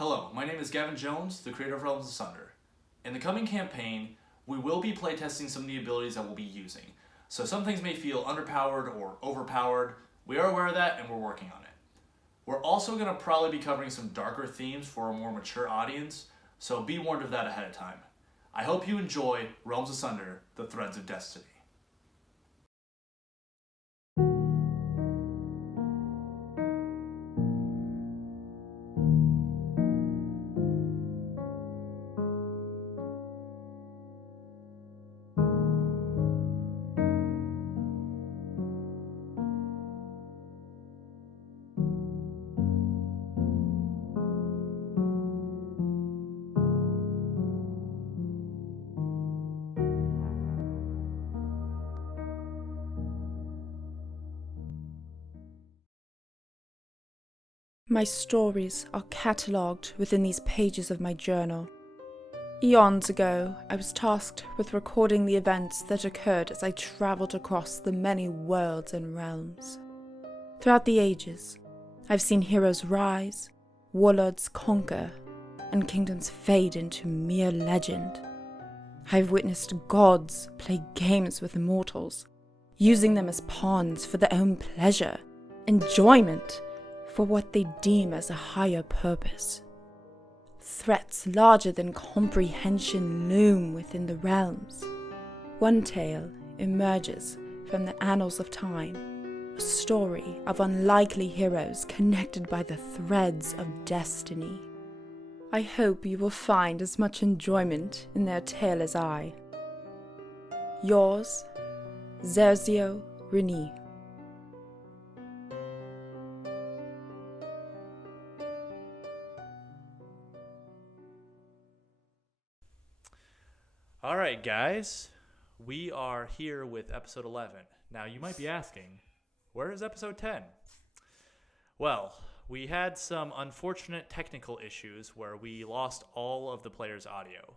Hello, my name is Gavin Jones, the creator of Realms Asunder. In the coming campaign, we will be playtesting some of the abilities that we'll be using. So some things may feel underpowered or overpowered. We are aware of that and we're working on it. We're also going to probably be covering some darker themes for a more mature audience, so be warned of that ahead of time. I hope you enjoy Realms Asunder, The Threads of Destiny. My stories are catalogued within these pages of my journal. Eons ago, I was tasked with recording the events that occurred as I travelled across the many worlds and realms. Throughout the ages, I've seen heroes rise, warlords conquer, and kingdoms fade into mere legend. I've witnessed gods play games with mortals, using them as pawns for their own pleasure, enjoyment, for what they deem as a higher purpose. Threats larger than comprehension loom within the realms. One tale emerges from the annals of time, a story of unlikely heroes connected by the threads of destiny. I hope you will find as much enjoyment in their tale as I. Yours, Zerzio Reni. All right, guys, we are here with episode 11. Now, you might be asking, where is episode 10? Well, we had some unfortunate technical issues where we lost all of the players' audio.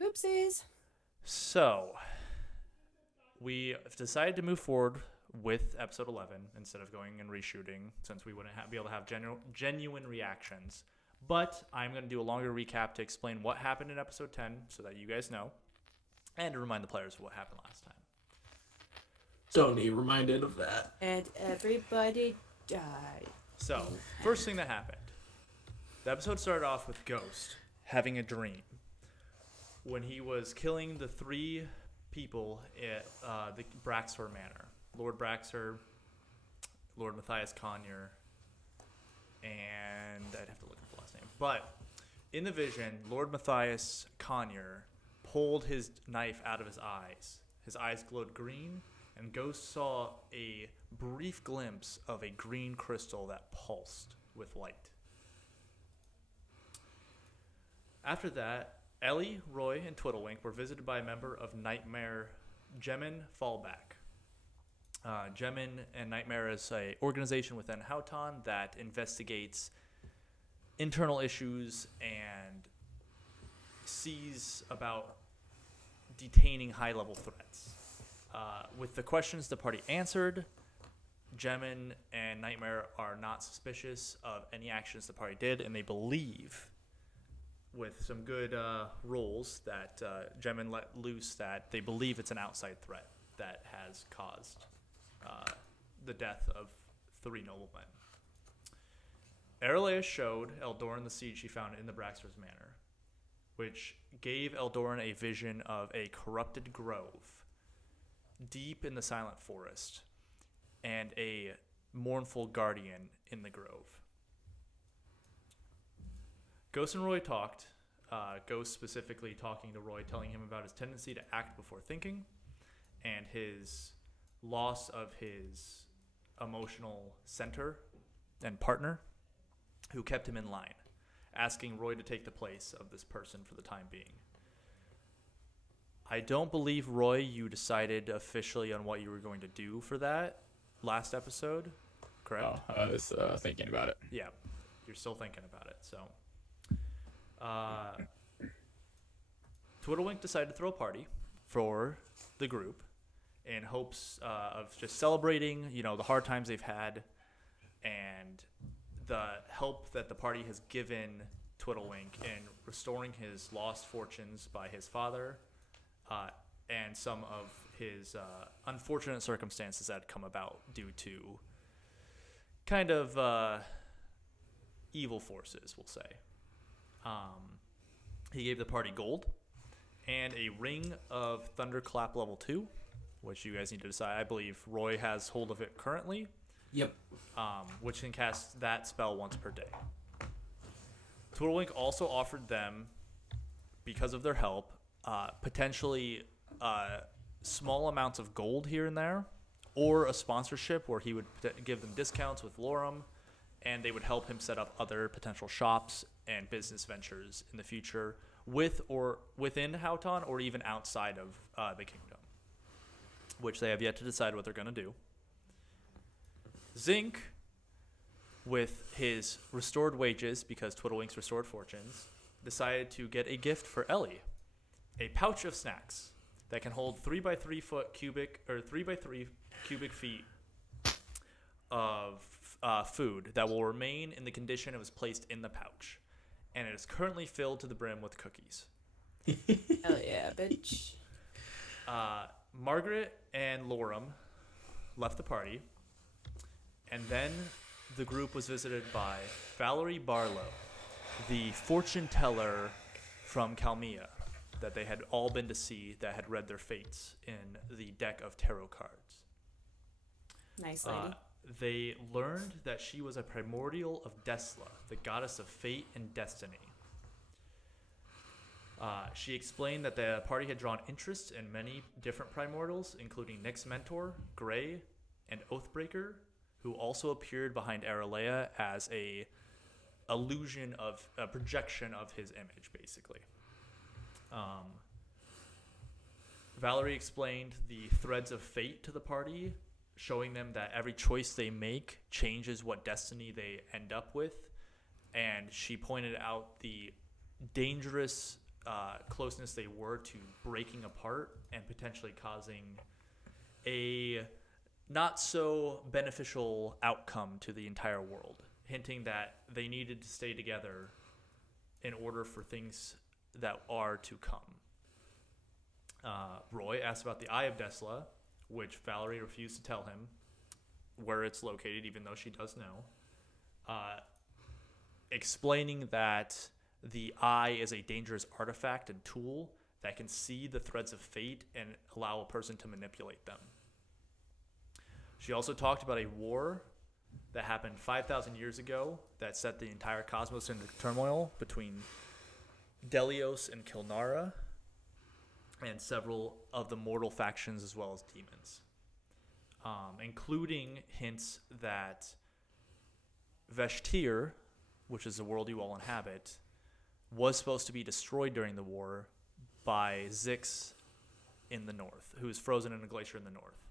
Oopsies. So, we decided to move forward with episode 11 instead of going and reshooting, since we wouldn't be able to have genuine reactions. But I'm going to do a longer recap to explain what happened in episode 10 so that you guys know, and to remind the players of what happened last time. Don't need reminded of that. And everybody died. So, first thing that happened. The episode started off with Ghost having a dream when he was killing the three people at the Braxtor Manor. Lord Braxtor, Lord Matthias Conyer, and I'd have to look at the last name. But in the vision, Lord Matthias Conyer pulled his knife out of his eyes. His eyes glowed green, and Ghost saw a brief glimpse of a green crystal that pulsed with light. After that, Ellie, Roy, and Twiddlewink were visited by a member of Nightmare, Gemin Fallback. Gemin and Nightmare is an organization within Houghton that investigates internal issues and sees about detaining high-level threats. With the questions the party answered, Gemin and Nightmare are not suspicious of any actions the party did, and they believe, with some good rolls, that Gemin let loose that they believe it's an outside threat that has caused the death of three noblemen. Aralea showed Eldoran the seed she found in the Braxtor's Manor, which gave Eldoran a vision of a corrupted grove deep in the Silent Forest and a mournful guardian in the grove. Ghost and Roy talked, Ghost specifically talking to Roy, telling him about his tendency to act before thinking and his loss of his emotional center and partner who kept him in line, asking Roy to take the place of this person for the time being. I don't believe, Roy, you decided officially on what you were going to do for that last episode, correct? Oh, I was thinking about it. Yeah, you're still thinking about it. So, Twiddlewink decided to throw a party for the group in hopes of just celebrating, the hard times they've had and the help that the party has given Twiddlewink in restoring his lost fortunes by his father, and some of his unfortunate circumstances that had come about due to kind of evil forces, we'll say. He gave the party gold and a ring of Thunderclap level 2, which you guys need to decide. I believe Roy has hold of it currently. Yep. Which can cast that spell once per day. Twiddlewink also offered them, because of their help, potentially small amounts of gold here and there, or a sponsorship where he would give them discounts with Lorem, and they would help him set up other potential shops and business ventures in the future with or within Houghton or even outside of the kingdom, which they have yet to decide what they're going to do. Zinc, with his restored wages because Twiddlewink's restored fortunes, decided to get a gift for Ellie, a pouch of snacks that can hold 3 by 3 cubic feet of food that will remain in the condition it was placed in the pouch, and it is currently filled to the brim with cookies. Hell yeah, bitch. Margaret and Lorem left the party, and then the group was visited by Valerie Barlow, the fortune teller from Calmia that they had all been to see, that had read their fates in the deck of tarot cards. Nice lady. They learned that she was a primordial of Desla, the goddess of fate and destiny. She explained that the party had drawn interest in many different primordials, including Nyx's mentor, Grey, and Oathbreaker, who also appeared behind Aralea as a illusion of a projection of his image, basically. Valerie explained the threads of fate to the party, showing them that every choice they make changes what destiny they end up with, and she pointed out the dangerous closeness they were to breaking apart and potentially causing a not so beneficial outcome to the entire world, hinting that they needed to stay together in order for things that are to come. Roy asked about the Eye of Desla, which Valerie refused to tell him where it's located, even though she does know, explaining that the eye is a dangerous artifact and tool that can see the threads of fate and allow a person to manipulate them. She also talked about a war that happened 5,000 years ago that set the entire cosmos into turmoil between Delios and Kilnara, and several of the mortal factions as well as demons, including hints that Veshtir, which is the world you all inhabit, was supposed to be destroyed during the war by Zix in the north, who is frozen in a glacier in the north.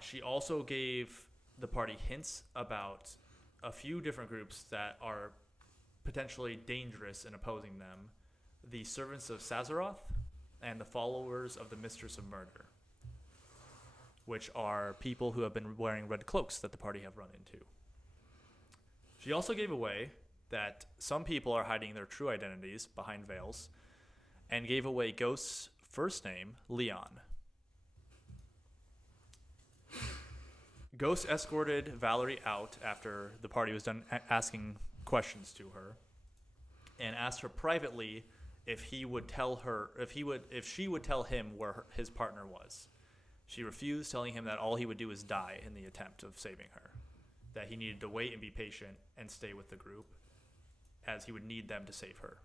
She also gave the party hints about a few different groups that are potentially dangerous in opposing them: the servants of Sazaroth and the followers of the Mistress of Murder, which are people who have been wearing red cloaks that the party have run into. She also gave away that some people are hiding their true identities behind veils, and gave away Ghost's first name, Leon. Ghost escorted Valerie out after the party was done asking questions to her, and asked her privately if she would tell him where his partner was. She refused, telling him that all he would do is die in the attempt of saving her, that he needed to wait and be patient and stay with the group, as he would need them to save her.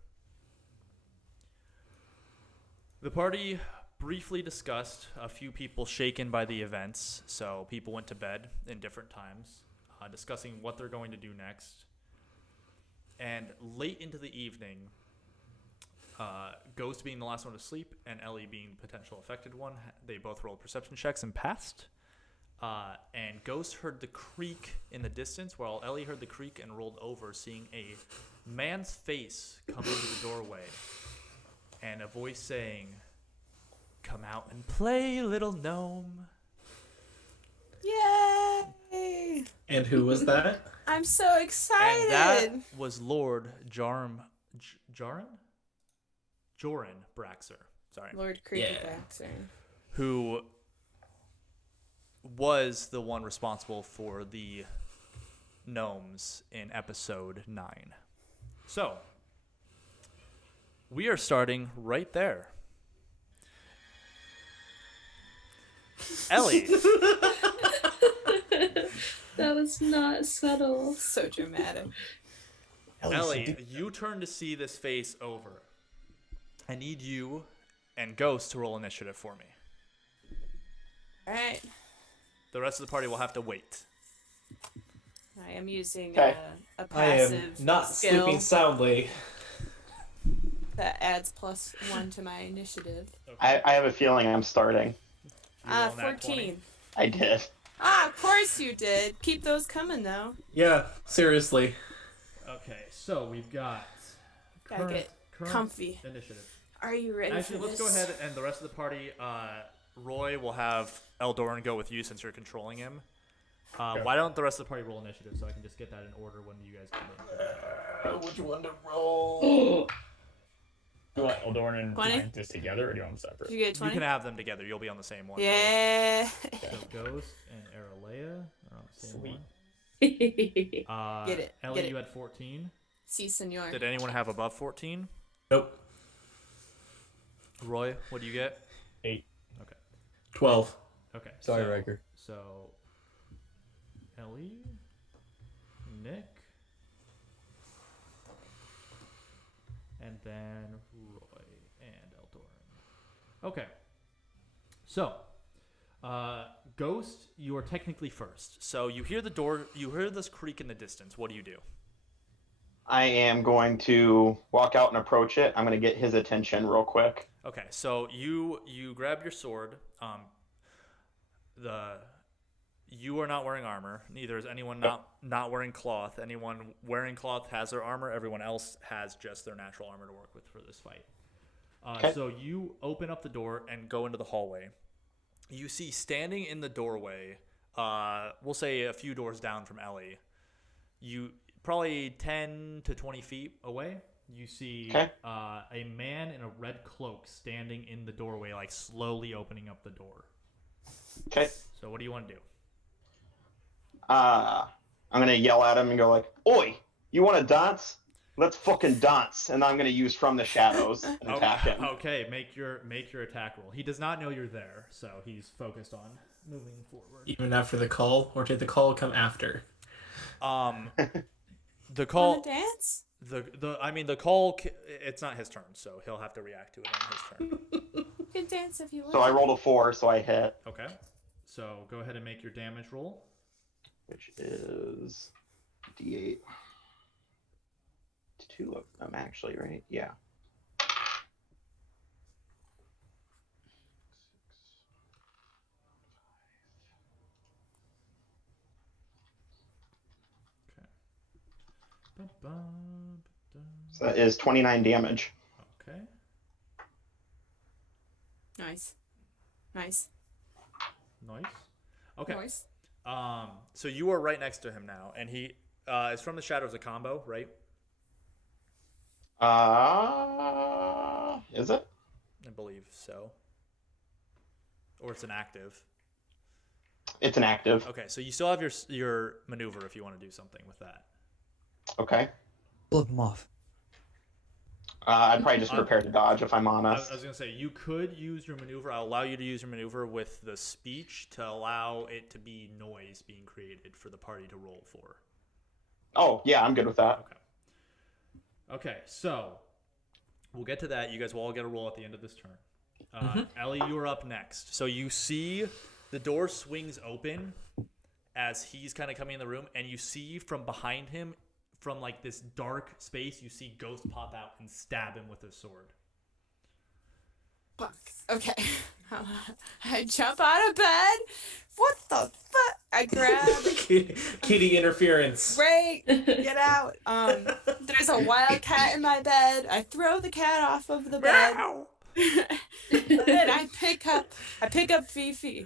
The party briefly discussed a few people shaken by the events, so people went to bed in different times, discussing what they're going to do next. And late into the evening, Ghost being the last one to sleep and Ellie being the potential affected one, they both rolled perception checks and passed. And Ghost heard the creak in the distance, while Ellie heard the creak and rolled over, seeing a man's face come into the doorway and a voice saying, "Come out and play, little gnome." Yay! And who was that? I'm so excited. And that was Lord Joren Brakker. Sorry. Lord Creepy Yeah. Baxter. Who was the one responsible for the gnomes in episode 9. So, we are starting right there. Ellie, That was not subtle. So dramatic. Ellie, you turn to see this face over. I need you and Ghost to roll initiative for me. All right. The rest of the party will have to wait. I am using Okay. a I am passive not skill sleeping soundly. that adds +1 to my initiative. I have a feeling I'm starting. You roll nat 14. I did. Of course you did. Keep those coming, though. Yeah, seriously. Okay, so we've got Gotta get comfy. initiative. Are you ready Actually, for let's this? go ahead and the rest of the party, Roy will have Eldoran go with you since you're controlling him. Why don't the rest of the party roll initiative so I can just get that in order when you guys come in? Which one to roll? Do you want Eldorn and 20? mine just together, or do you want them separate? Did you get You 20? can have them together. You'll be on the same one. Yeah. So Ghost and Aralea are on the same Sweet. one. Get it, Ellie, get it. you had 14. Si, senor. Did anyone have above 14? Nope. Roy, what do you get? 8. 12. Okay. Sorry, so, Riker. So, Ellie, Nick, and then Roy and Eldoran. Okay. So, Ghost, you are technically first. So you hear the door, you hear this creak in the distance. What do you do? I am going to walk out and approach it. I'm going to get his attention real quick. Okay, so you grab your sword. You are not wearing armor. Neither is anyone not wearing cloth. Anyone wearing cloth has their armor. Everyone else has just their natural armor to work with for this fight. Okay. So you open up the door and go into the hallway. You see standing in the doorway, we'll say a few doors down from Ellie, you probably 10 to 20 feet away, you see a man in a red cloak standing in the doorway, like slowly opening up the door. Okay. So what do you want to do? I'm going to yell at him and go like, "Oi, you want to dance? Let's fucking dance." And I'm going to use From the Shadows and attack him. Okay, make your attack roll. He does not know you're there, so he's focused on moving forward. Even after the call, or did the call come after? The call. Wanna dance? The call. It's not his turn, so he'll have to react to it on his turn. You can dance if you want. So I rolled a 4, so I hit, Okay. So go ahead and make your damage roll. which is D8. 2 of them, actually, right? Yeah. So that is 29 damage. Okay. Nice. Nice. Okay. Nice. So you are right next to him now, and he is From the Shadows a combo, right? Is it? I believe so. Or it's an active. It's an active. Okay, so you still have your maneuver if you want to do something with that. Okay. Flip him off. I'd probably just prepare to dodge if I'm I honest. was going to say, you could use your maneuver. I'll allow you to use your maneuver with the speech to allow it to be noise being created for the party to roll for. Oh, yeah, I'm good with that. Okay, so we'll get to that. You guys will all get a roll at the end of this turn. Ellie, you are up next. So you see the door swings open as he's kind of coming in the room, and you see from behind him, from like this dark space, you see Ghost pop out and stab him with his sword. Fuck. Okay. I jump out of bed. What the fuck? I grab Kitty interference. Ray, get out. There's a wild cat in my bed. I throw the cat off of the bed. And then I pick up Fifi.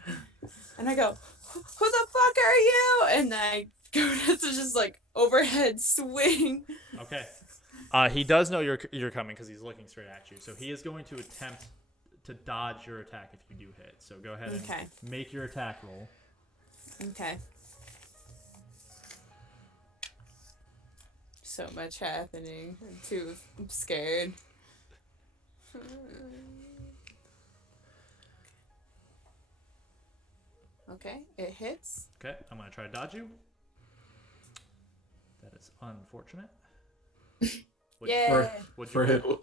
And I go, "Who the fuck are you?" And I go to just like overhead swing. Okay. He does know you're coming because he's looking straight at you. So he is going to attempt to dodge your attack if you do hit. So go ahead Okay. and make your attack roll. Okay. So much happening. I'm scared. Okay, it hits. Okay, I'm gonna try to dodge you. That is unfortunate. What- Yay! what'd For you who? roll?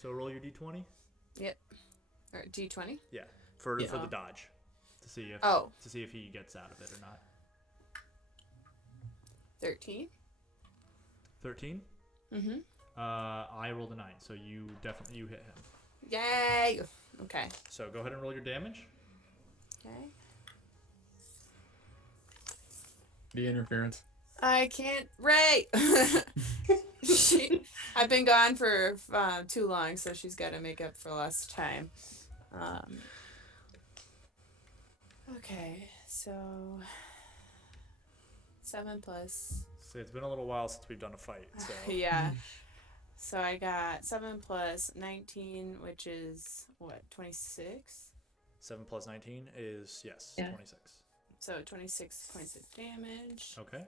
So roll your d20. Yep. Or D20. Yeah, for Yeah. the dodge, to see if he gets out of it or not. 13. 13. Mm-hmm. I rolled a 9, so you hit him. Yay! Okay. So go ahead and roll your damage. Okay. The interference. I can't. Ray! I've been gone for too long, so she's got to make up for lost time. Okay, so 7 plus. So it's been a little while since we've done a fight. So Yeah. So I got 7 plus 19, which is what, 26? 7 plus 19 is Yeah. 26. So 26 points of damage. Okay.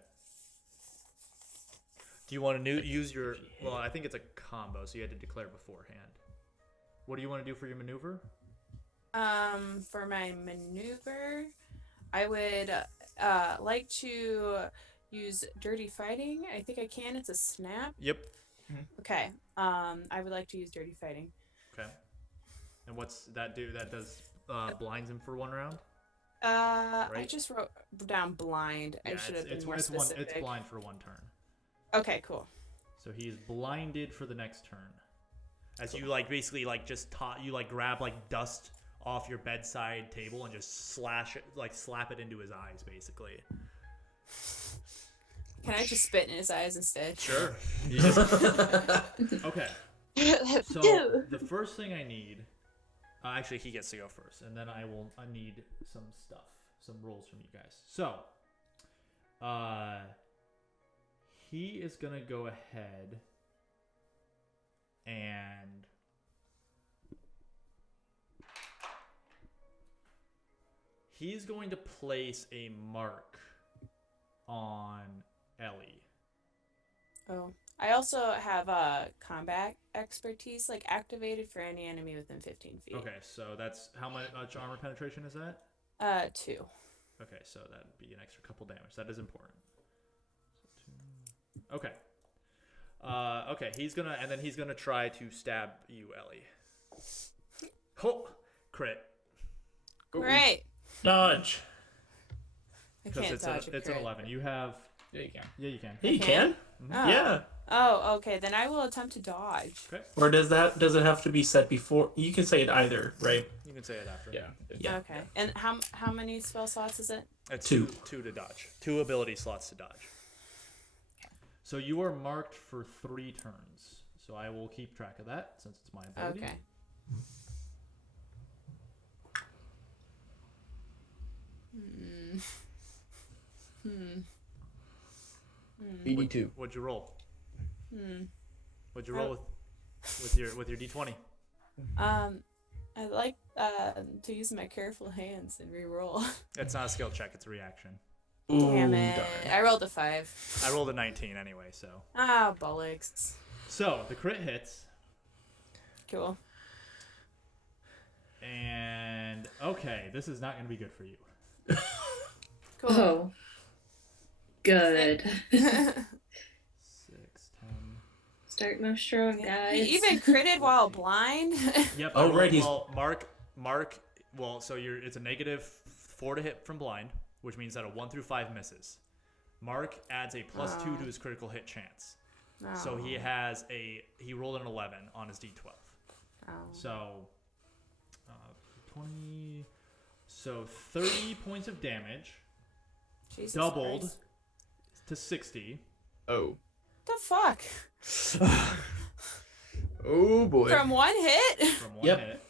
Do you want to use your? Well, I think it's a combo, so you had to declare beforehand. What do you want to do for your maneuver? For my maneuver, I would like to use Dirty Fighting. I think I can. It's a snap. Yep. Okay. I would like to use Dirty Fighting. Okay. And what's that do? That does blinds him for 1 round. I Right. just wrote down blind. I should have been more specific. It's blind for 1 turn. Okay, cool. So he is blinded for the next turn. As you basically just grab dust off your bedside table and just slap it into his eyes basically. Can I just spit in his eyes instead? Sure. Okay. So the first thing I need, actually he gets to go first, and then I need some rolls from you guys. So, he is gonna go ahead and he's going to place a mark on Ellie. Oh. I also have combat expertise activated for any enemy within 15 feet. Okay, so that's how much armor penetration is that? 2. Okay, so that'd be an extra couple damage. That is important. So 2. Okay. Okay, he's gonna try to stab you, Ellie. Oh, crit. Great. Dodge. I Because can't dodge a it's an crit. 11. You have. Yeah, you can. Yeah, you can. Yeah, you can? can. Oh. Yeah. Oh, okay. Then I will attempt to dodge. Okay. Or does it have to be said before? You can say it either, right? You can say it after. Yeah. Yeah. Okay. And how many spell slots is it? It's 2. 2 to dodge. 2 ability slots to dodge. So you are marked for 3 turns. So I will keep track of that since it's my ability. Okay. BD2. What'd you roll? Hmm. What'd you roll with your d20? I'd like to use my careful hands and re-roll. It's not a skill check. It's a reaction. Damn Ooh, it! darn. I rolled a 5. I rolled a 19 anyway. So Bollocks. so the crit hits. Cool. And okay, this is not going to be good for you. Cool. Oh. Good. 6, 10. Starting off strong, guys. He even critted while blind. Yep. Oh, right, he's- Well, Mark. Well, so it's a -4 to hit from blind, which means that a 1 through 5 misses. Mark adds a +2 to his critical hit chance. So he rolled an 11 on his d12. Oh. So 20. So 30 points of damage, Jesus doubled Christ. to 60. Oh. The fuck? Oh boy. From 1 hit? From 1 Yep. hit.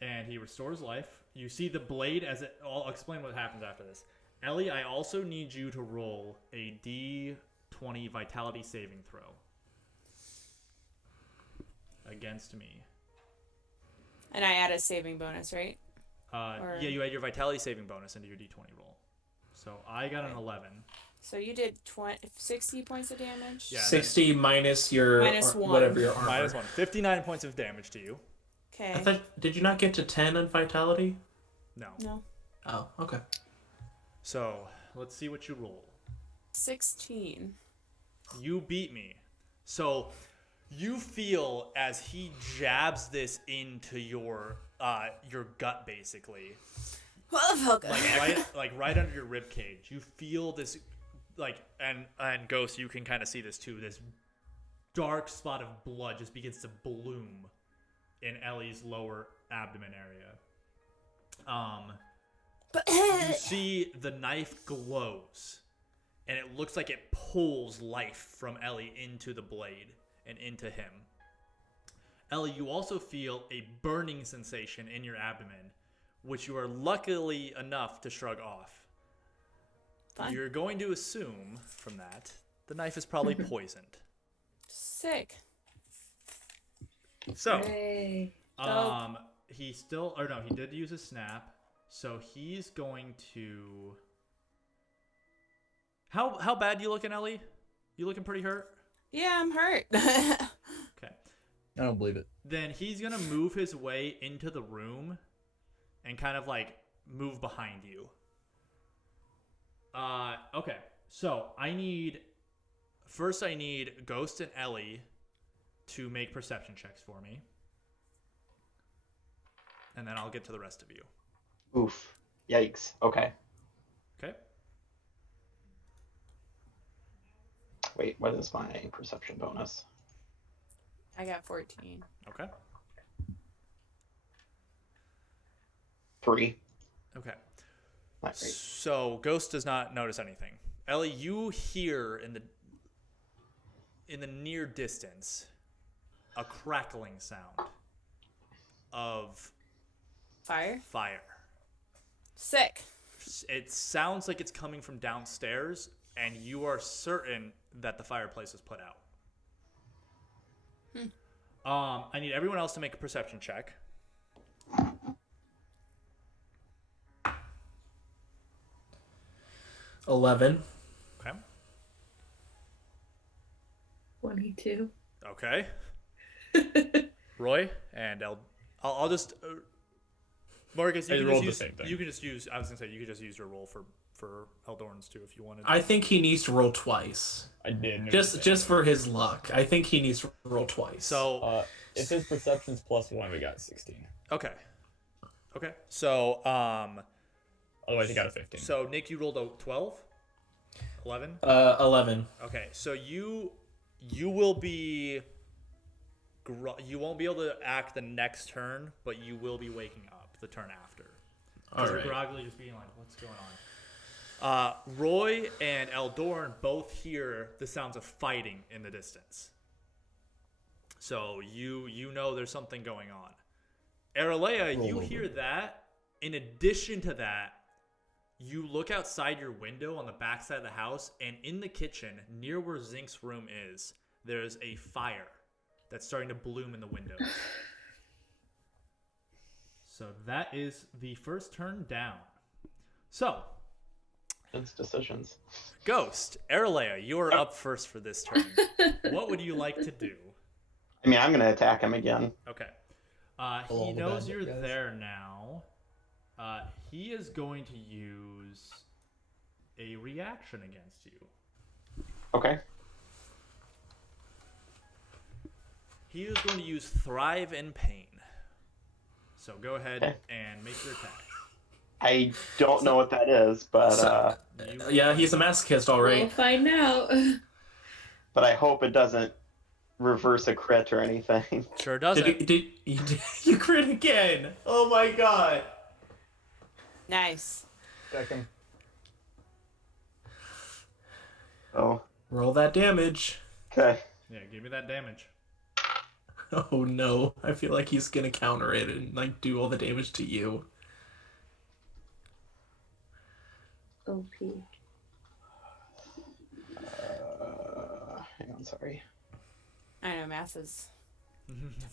And he restores life. You see the blade as it. I'll explain what happens after this. Ellie, I also need you to roll a D20 vitality saving throw against me. And I add a saving bonus, right? Yeah, you add your vitality saving bonus into your D20 roll. So I got an 11. So you did 60 points of damage? Yeah. 60 minus your Minus 1. whatever your armor. Minus 1. 59 points of damage to you. Okay. I thought, did you not get to 10 on vitality? No. No. Oh, okay. So let's see what you roll. 16. You beat me. So you feel as he jabs this into your gut, basically, like right under your rib cage. You feel this, like, and Ghost, you can kind of see this too. This dark spot of blood just begins to bloom in Ellie's lower abdomen area. You see the knife glows, and it looks like it pulls life from Ellie into the blade and into him. Ellie, you also feel a burning sensation in your abdomen, which you are luckily enough to shrug off. Fine. You're going to assume from that the knife is probably poisoned. Sick. So, Hooray. he did use a snap, so he's going to... How bad you looking, Ellie? You looking pretty hurt? Yeah, I'm hurt. Okay. I don't believe it. Then he's going to move his way into the room and kind of like move behind you. Okay. So I need Ghost and Ellie to make perception checks for me. And then I'll get to the rest of you. Oof. Yikes. Okay. Okay? Wait, what is my perception bonus? I got 14. Okay. 3. Okay. Not great. So Ghost does not notice anything. Ellie, you hear in the near distance a crackling sound of Fire? fire. Sick. It sounds like it's coming from downstairs, and you are certain that the fireplace was put out. I need everyone else to make a perception check. 11. Okay. 22. Okay. Roy and I'll just Marcus, I you can rolled just the use, same thing. you can just use. I was gonna say you could just use your roll for Eldorn's too if you wanted. I think he needs to roll twice. I did. Just for his luck. I think he needs to roll twice. So if his perception's +1, we got 16. okay. So Otherwise, he got a 15. So Nick, you rolled a 12, 11. 11. Okay, so you will be. You won't be able to act the next turn, but you will be waking up the turn after. All You're right. groggily just being like, what's going on? Roy and Eldorn both hear the sounds of fighting in the distance. So you know there's something going on. Aralea, you hear that. In addition to that, you look outside your window on the back side of the house, and in the kitchen, near where Zink's room is, there's a fire that's starting to bloom in the windows. So that is the first turn down. So, It's decisions. Ghost, Aralea, you are up first for this turn. What would you like to do? I mean, I'm going to attack him again. Okay. He All the knows bad you're guys. there now. He is going to use a reaction against you. Okay. He is going to use Thrive in Pain. So go ahead Okay. and make your attack. I don't know what that is, but Yeah, he's a masochist, all We'll right. find out. but I hope it doesn't reverse a crit or anything. Sure doesn't. You crit again? Oh my god. Nice. Check him. Oh, Roll that damage. okay. Yeah, give me that damage. Oh no. I feel like he's gonna counter it and like do all the damage to you. OP. Hang on, sorry. I know math is.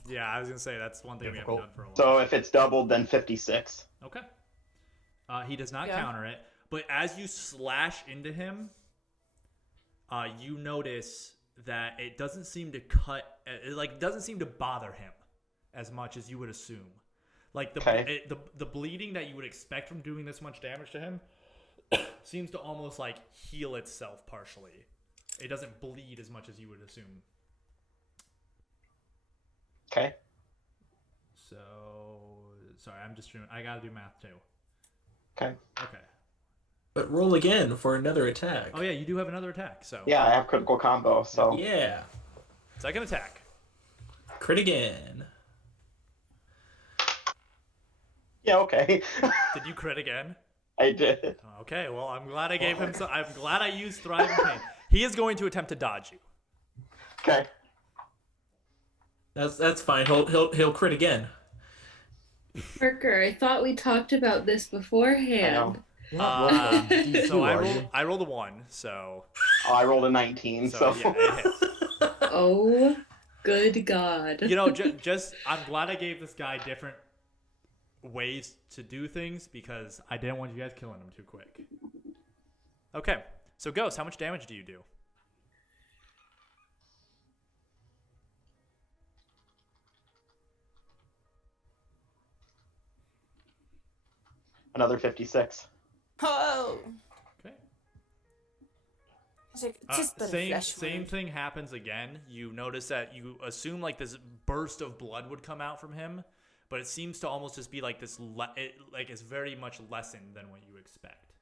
Yeah, I was gonna say that's one thing Difficult. we haven't done for a while. So if it's doubled, then 56. Okay. He does not Yeah. counter it, but as you slash into him, you notice that it doesn't seem to cut. It doesn't seem to bother him as much as you would assume. Like the bleeding that you would expect from doing this much damage to him seems to almost like heal itself partially. It doesn't bleed as much as you would assume. Okay. So sorry, I'm just doing. I gotta do math too. Okay. Okay. But roll again for another attack. Oh yeah, you do have another attack. So Yeah, I have critical combo, so. Yeah. second attack. Crit again. Yeah, okay. Did you crit again? I did. Okay, well I'm glad I gave him. I'm glad I used Thrive in Pain. He is going to attempt to dodge you. Okay. That's fine. He'll crit again. Parker, I thought we talked about this beforehand. So I rolled a 1, so Oh, I rolled a 19, so. yeah, it hits. Oh, good God. You know, just I'm glad I gave this guy different ways to do things because I didn't want you guys killing him too quick. Okay, so Ghost, how much damage do you do? Another 56. Oh. Okay. It's like, just the Same flesh wound. thing happens again. You notice that you assume like this burst of blood would come out from him, but it seems to almost just be like this. Like it's very much lessened than what you expect.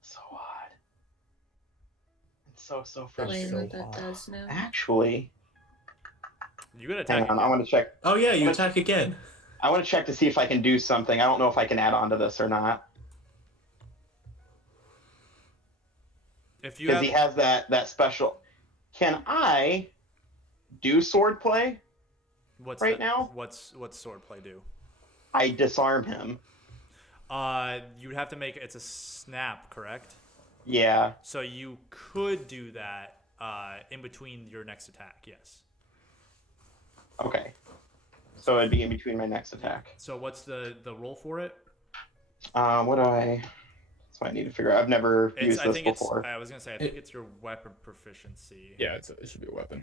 So odd. It's so Explain frustrating. what that does now. Actually, You could attack. hang on, I again. want to check. Oh yeah, you attack again. I want to check to see if I can do something. I don't know if I can add on to this or not. If you Because have, he has that special. Can I do sword play? what's right that- now? what's swordplay do? I disarm him. You'd have to make it's a snap, correct? Yeah. So you could do that in between your next attack, yes. Okay. So it'd be in between my next attack. So what's the roll for it? What do I? That's what I need to figure out. I've never used I this think before. I was gonna say I think it's your weapon proficiency. Yeah, it should be a weapon.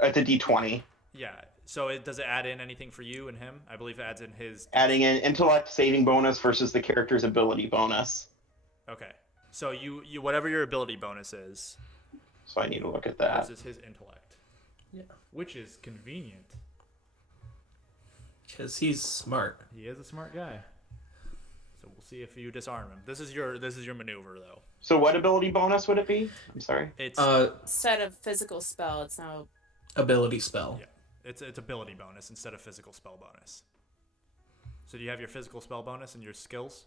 It's a D20. Yeah. So does it add in anything for you and him? I believe it adds in his. Adding in intellect saving bonus versus the character's ability bonus. Okay. So you whatever your ability bonus is So I need to look at that. versus his intellect. Yeah. Which is convenient. Because he's smart. He is a smart guy. So we'll see if you disarm him. This is your maneuver though. So what ability bonus would it be? I'm sorry. It's Instead of physical spell, it's now. Ability spell. yeah. It's ability bonus instead of physical spell bonus. So do you have your physical spell bonus and your skills?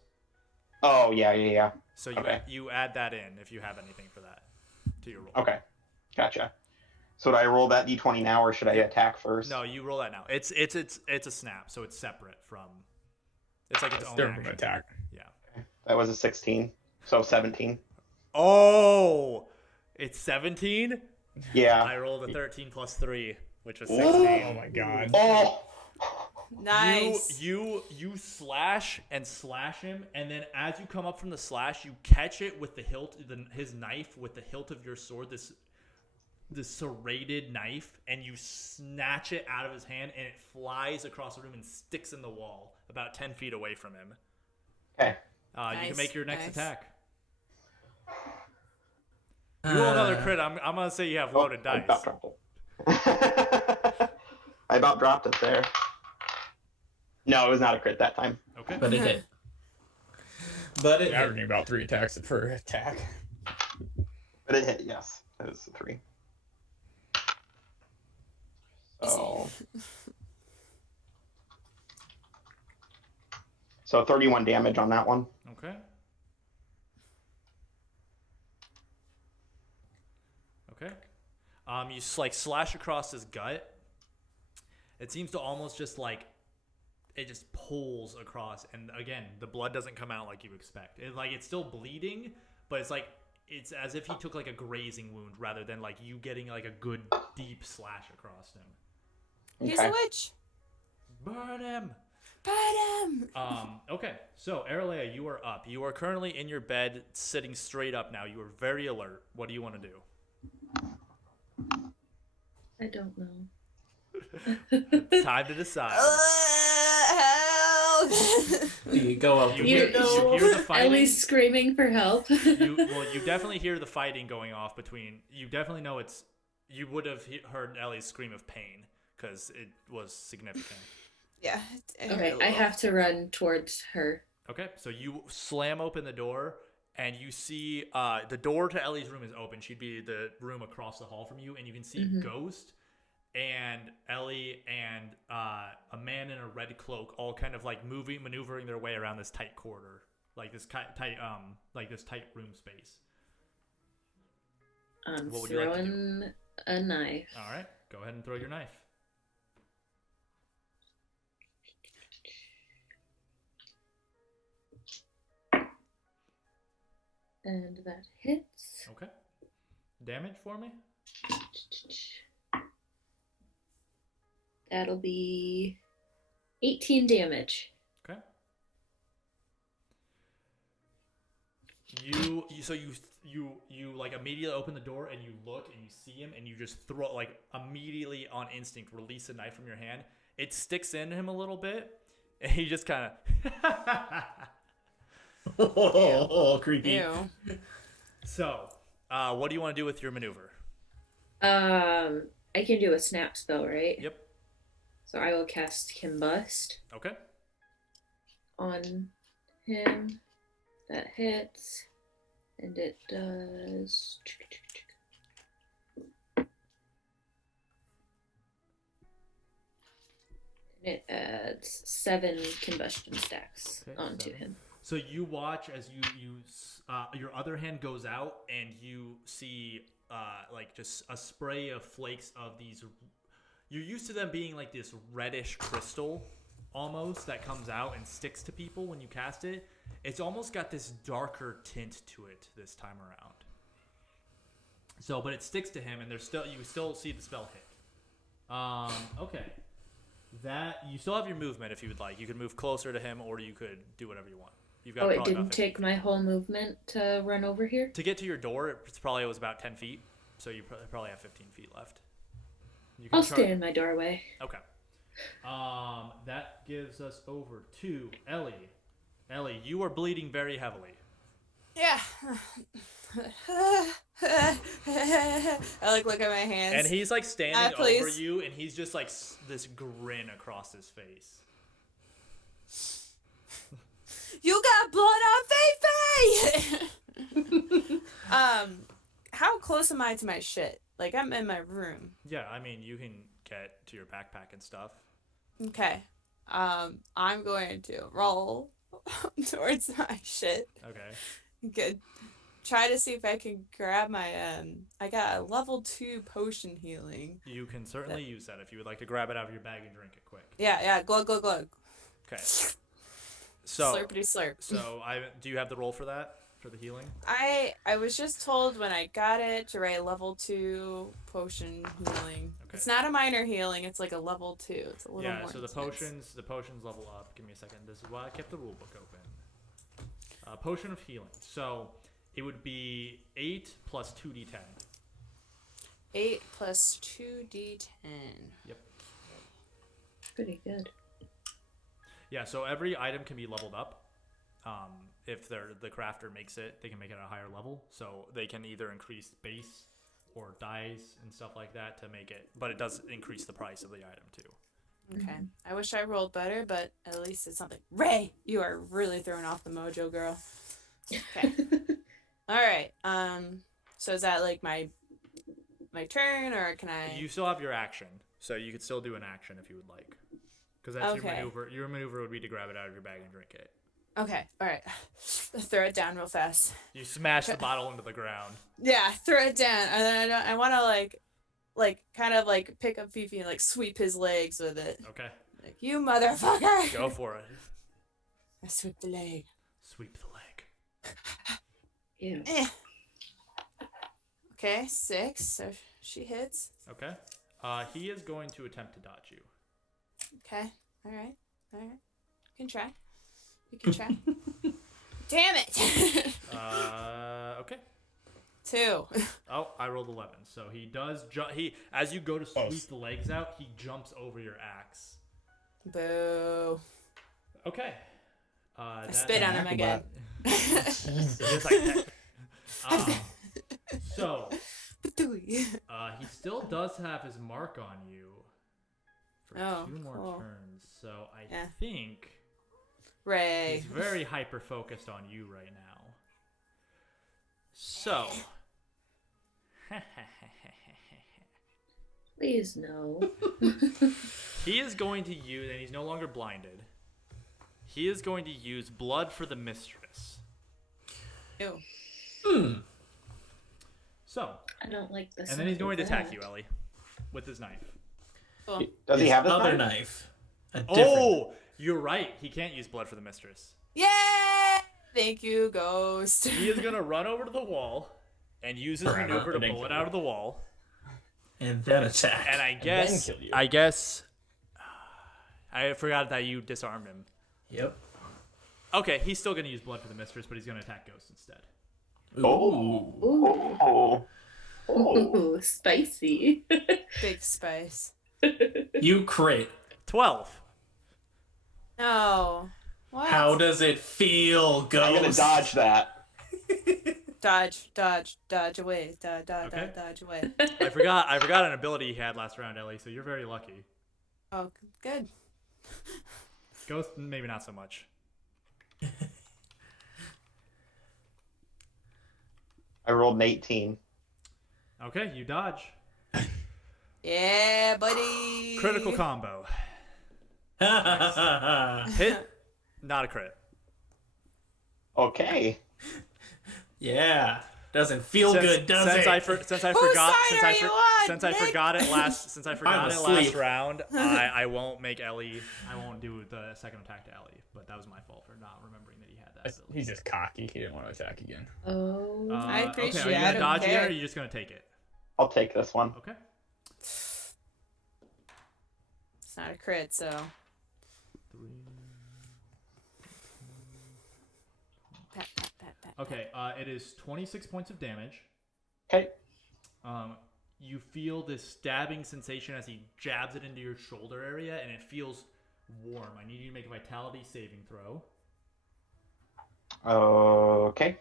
Oh yeah. So Okay. you add that in if you have anything for that to your roll. Okay, gotcha. So do I roll that D20 now, or should I attack first? No, you roll that now. It's a snap, so it's separate from. It's like its It's own different from action. attack. Yeah. That was a 16, so 17. Oh, it's 17. Yeah. I rolled a 13 plus 3, which was Ooh. 16. Oh my god. Oh. Nice. You slash and slash him, and then as you come up from the slash, you catch it with the hilt, his knife with the hilt of your sword, this serrated knife, and you snatch it out of his hand, and it flies across the room and sticks in the wall about 10 feet away from him. Okay. You Nice, can make your next nice. attack. You roll another crit. I'm gonna say you have loaded I dice. about dropped it. I about dropped it there. No, it was not a crit that time. Okay. But it hit. But it hit. Averaging about 3 attacks per attack. But it hit, yes. It was a 3. So 31 damage on that one. Okay. Okay. You slash across his gut. It seems to almost just like it just pulls across, and again, the blood doesn't come out like you expect. It's still bleeding, but it's as if he took like a grazing wound rather than like you getting like a good deep slash across him. He's a witch. Burn him. Burn him. Okay, so Aralea, you are up. You are currently in your bed, sitting straight up now. You are very alert. What do you want to do? I don't know. It's time to decide. Help. You go up. You You hear know, the fighting. Ellie's screaming for help. You definitely hear the fighting going off between. You definitely know it's. You would have heard Ellie's scream of pain because it was significant. Yeah. Okay, I have to run towards her. Okay, so you slam open the door, and you see the door to Ellie's room is open. She'd be the room across the hall from you, and you can see Ghost and Ellie and a man in a red cloak all kind of like maneuvering their way around this tight corridor, like this tight room space. I'm What would you like to do? throwing a knife. All right, go ahead and throw your knife. And that hits. Okay. Damage for me? That'll be 18 damage. Okay. You like immediately open the door and you look and you see him and you just throw like immediately on instinct release a knife from your hand. It sticks in him a little bit and he just kind of Oh, creepy. Ew. So, what do you want to do with your maneuver? I can do a snap spell, right? Yep. So I will cast Combust Okay. on him. That hits. And it does. And it adds 7 combustion stacks onto 7. him. So you watch as your other hand goes out and you see like just a spray of flakes of these. You're used to them being like this reddish crystal almost that comes out and sticks to people when you cast it. It's almost got this darker tint to it this time around. So, but it sticks to him and you still see the spell hit. Okay. That you still have your movement if you would like. You could move closer to him or you could do whatever you want. You've got Oh, it probably didn't about 50 take my whole movement to run over here? To get to your door, it probably was about 10 feet, so you probably have 15 feet left. You I'll stay in my doorway. Okay. That gives us over to Ellie. Ellie, you are bleeding very heavily. Yeah. I look at my hands. And he's like standing please. over you, and he's just like this grin across his face. You got blood on Feifei! How close am I to my shit? Like, I'm in my room. Yeah, I mean, you can get to your backpack and stuff. Okay. I'm going to roll towards my shit. Okay. Good. Try to see if I can grab my, I got a level 2 potion healing. You can certainly use that if you would like to grab it out of your bag and drink it quick. Yeah, glug, glug, glug. Okay. So, Slurpity slurp. So, do you have the roll for that? For the healing? I was just told when I got it to write level 2 potion healing. Okay. It's not a minor healing, it's like a level 2. It's a little more So the intense. potions level up. Give me a second. This is why I kept the rule book open. Potion of healing. So it would be 8 plus 2d10. 8 plus 2d10. Yep. Pretty good. Yeah, so every item can be leveled up. If the crafter makes it, they can make it at a higher level. So they can either increase base or dice and stuff like that to make it. But it does increase the price of the item too. Okay. I wish I rolled better, but at least it's something. Ray, you are really throwing off the mojo, girl. Okay. All right. So is that like my turn, or can I? You still have your action, so you could still do an action if you would like. Because that's your Okay. maneuver. Your maneuver would be to grab it out of your bag and drink it. Okay. All right. Throw it down real fast. You smash the bottle into the ground. Yeah, throw it down, and then I want to like kind of like pick up Fifi and like sweep his legs with it. Okay. Like, you motherfucker! Go for it. I sweep the leg. Sweep the leg. Ew. Okay, 6. So she hits. Okay. He is going to attempt to dodge you. Okay. All right. You can try. You can try. Damn it! Okay. 2. Oh, I rolled 11. So he does as you go to sweep the legs out, he jumps over your axe. Boo. Okay. I spit on him again. Just like that. So he still does have his mark on you for 2 more cool. turns. So I think Ray. he's very hyper focused on you right now. So Please no. he is going to use, and he's no longer blinded. He is going to use blood for the mistress. Ew. So. I don't like this. And then he's going to attack you, Ellie, with his knife. Cool. Does he have this other knife? knife? A different. Oh, you're right. He can't use blood for the mistress. Yay! Thank you, Ghost. He is going to run over to the wall and use his maneuver to pull it out of the wall. And then attack. And I guess, I forgot that you disarmed him. Yep. Okay, he's still going to use blood for the mistress, but he's going to attack Ghost instead. Oh. Ooh, spicy. Big spice. You crit. 12. No. What? How does it feel, Ghost? I'm gonna dodge that. Dodge away. Okay. Dodge away. I forgot an ability he had last round, Ellie, so you're very lucky. Oh, good. Ghost, maybe not so much. I rolled an 18. Okay, you dodge. Yeah, buddy. Critical combo. Hit, not a crit. Okay. Yeah. Doesn't feel good, does it? Since I Whose forgot side are you on, since I Nick? forgot it last I'm asleep. round, I won't make Ellie. I won't do the second attack to Ellie, but that was my fault for not remembering that he had that ability. He's just cocky. He didn't want to attack again. Oh. I appreciate Okay, are you it. I gonna don't dodge care. again, or are you just gonna take it? I'll take this one. Okay. It's not a crit, so. Pat. Okay. It is 26 points of damage. Okay. You feel this stabbing sensation as he jabs it into your shoulder area, and it feels warm. I need you to make a vitality saving throw. Okay.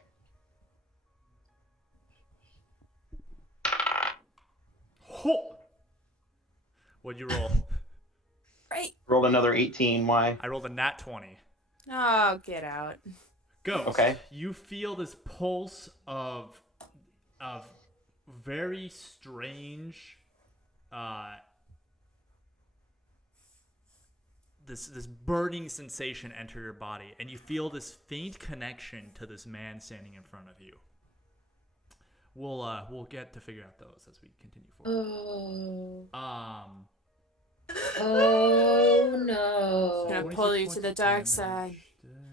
Ho! What'd you roll? Right. Rolled another 18. Why? I rolled a nat 20. Oh, get out. Ghost. Okay. You feel this pulse of very strange this burning sensation enter your body, and you feel this faint connection to this man standing in front of you. We'll get to figure out those as we continue forward. Oh no. Gonna 26 pull you points to the of dark damage. side.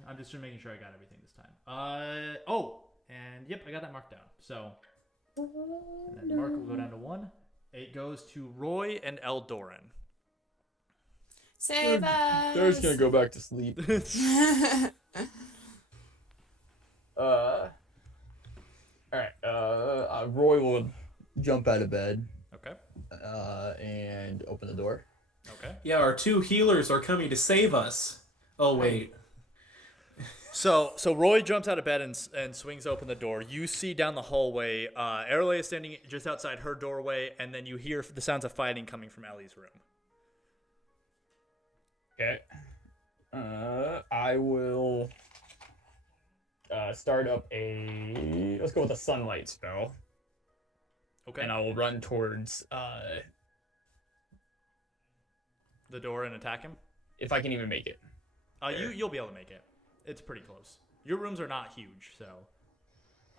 I'm just making sure I got everything this time. And yep, I got that marked down. So and then Mark will go down to 1. It goes to Roy and Eldoran. Save us. They're just gonna go back to sleep. Alright, Roy will jump out of bed, Okay. and open the door. Okay. Yeah, our 2 healers are coming to save us. Oh, wait. So Roy jumps out of bed and swings open the door. You see down the hallway, Erle is standing just outside her doorway, and then you hear the sounds of fighting coming from Ellie's room. Okay. I will start up let's go with a sunlight spell. Okay. And I will run towards The door and attack him? if I can even make it. You'll be able to make it. It's pretty close. Your rooms are not huge, so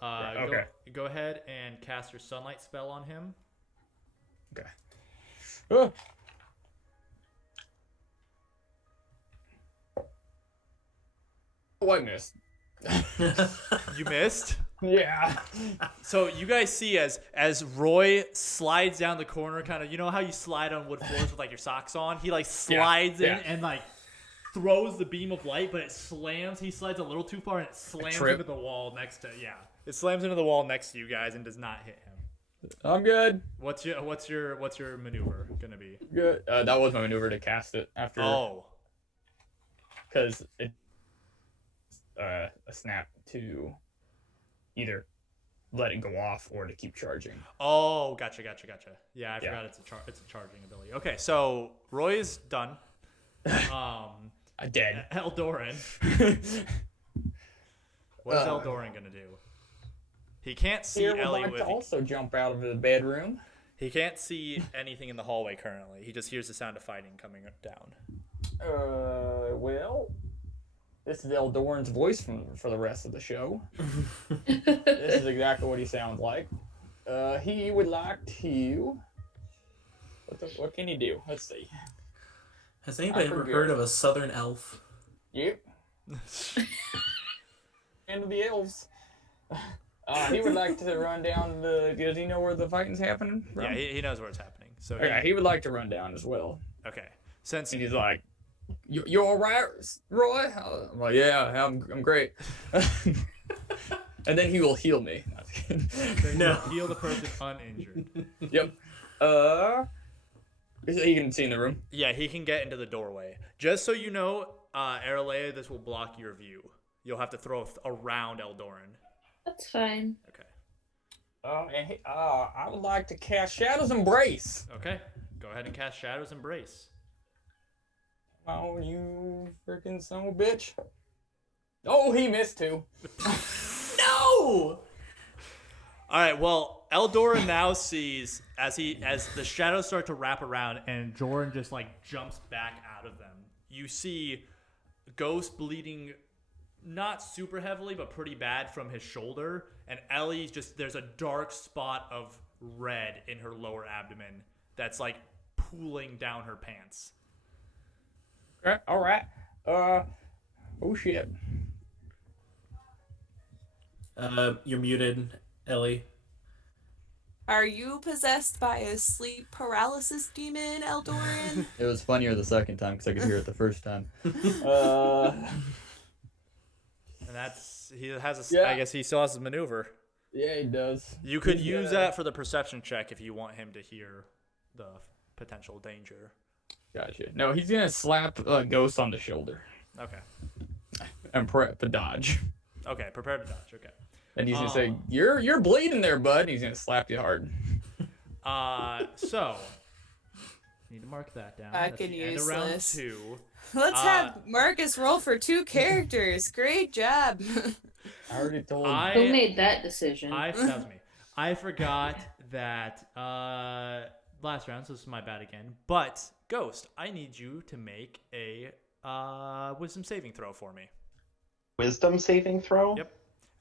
okay. Go ahead and cast your sunlight spell on him. Okay. Oh, I missed. You missed. Yeah. So you guys see as Roy slides down the corner, kind of, you know how you slide on wood floors with like your socks on? He like slides in and like throws the beam of light, but it slams. He slides a little too far and it slams into the wall next to It slams into the wall next to you guys and does not hit him. I'm good. What's your maneuver gonna be? Good. That was my maneuver to cast it after. Oh. Because it a snap to either let it go off or to keep charging. Oh, gotcha. Yeah, I forgot it's a charging ability. Okay, so Roy is done. Dead. Eldoran. What is Eldoran gonna do? He can't see Here would Ellie like with. to also jump out of the bedroom. He can't see anything in the hallway currently. He just hears the sound of fighting coming down. Well, this is Eldoran's voice for the rest of the show. This is exactly what he sounds like. He would like to. What can he do? Let's see. Has anybody ever heard of a southern elf? Yep. End of the elves. He would like to run down does he know where the fighting's happening from? Yeah, he knows where it's happening. So Okay, he would like to run down as well. Okay. Since And he's like, "You all right, Roy?" I'm like, "Yeah, I'm great." And then he will heal me. no, heal the person uninjured. Yep. He can see in the room. Yeah, he can get into the doorway. Just so you know, Aralea, this will block your view. You'll have to throw around Eldoran. That's fine. Okay. I would like to cast Shadow's Embrace. Okay. Go ahead and cast Shadow's Embrace. Oh, you freaking son of a bitch. Oh, he missed too. No! Alright, well, Eldoran now sees as the shadows start to wrap around and Joren just like jumps back out of them. You see Ghost bleeding not super heavily, but pretty bad from his shoulder. And Ellie's there's a dark spot of red in her lower abdomen that's like pooling down her pants. Okay, alright. Oh shit. You're muted, Ellie. Are you possessed by a sleep paralysis demon, Eldoran? It was funnier the second time because I could hear it the first time. And I guess he still has his maneuver. Yeah, he does. You could use that for the perception check if you want him to hear the potential danger. Gotcha. No, he's gonna slap Ghost on the shoulder Okay. and prep to dodge. Okay, prepare to dodge. Okay. And he's gonna say, "You're bleeding there, bud." And he's gonna slap you hard. So need to mark that down. Fucking That's the end of round useless. 2. Let's have Marcus roll for 2 characters. Great job. I already told him. Who made that decision? That was me. I forgot that last round, so this is my bad again. But Ghost, I need you to make a wisdom saving throw for me. Wisdom saving throw? Yep.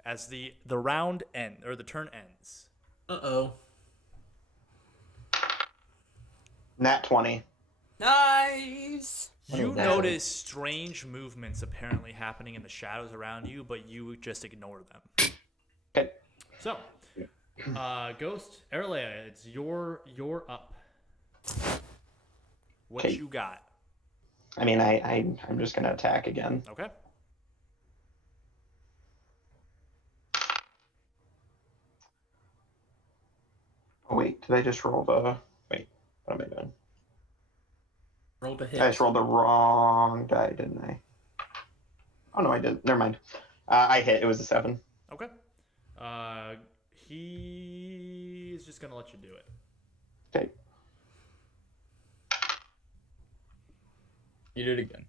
As the round or the turn ends. Uh-oh. Nat 20. Nice. You notice strange movements apparently happening in the shadows around you, but you just ignore them. Okay. So, Ghost, Aralea, it's you're up. What Okay. you got? I mean, I'm just gonna attack again. Okay. Oh wait, did I just roll the? Wait, what am I doing? Roll to I hit. just rolled the wrong die, didn't I? Oh no, I didn't. Never mind. I hit. It was a 7. Okay. He is just gonna let you do it. Okay. You did it again.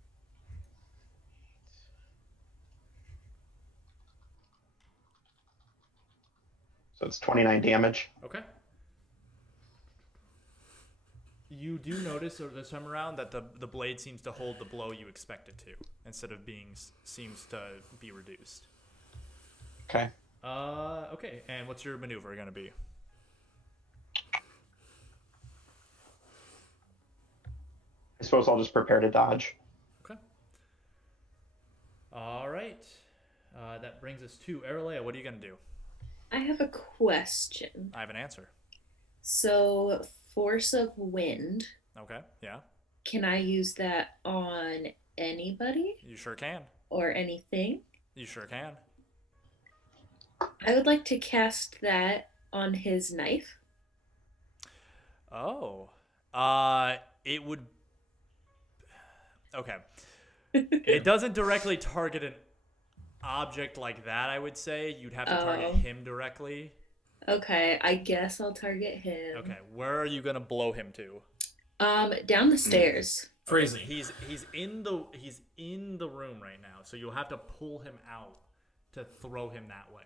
So it's 29 damage. Okay. You do notice this time around that the blade seems to hold the blow you expect it to, instead of seems to be reduced. Okay. Okay. And what's your maneuver gonna be? I suppose I'll just prepare to dodge. Okay. All right. That brings us to Aralea. What are you gonna do? I have a question. I have an answer. So, force of wind, Okay. Yeah. can I use that on anybody You sure can. or anything? You sure can. I would like to cast that on his knife. Oh. It would. Okay. It doesn't directly target an object like that, I would say. You'd have to target Oh. him directly. Okay, I guess I'll target him. Okay. Where are you gonna blow him to? Down the stairs. Crazy. He's in the room right now, so you'll have to pull him out to throw him that way.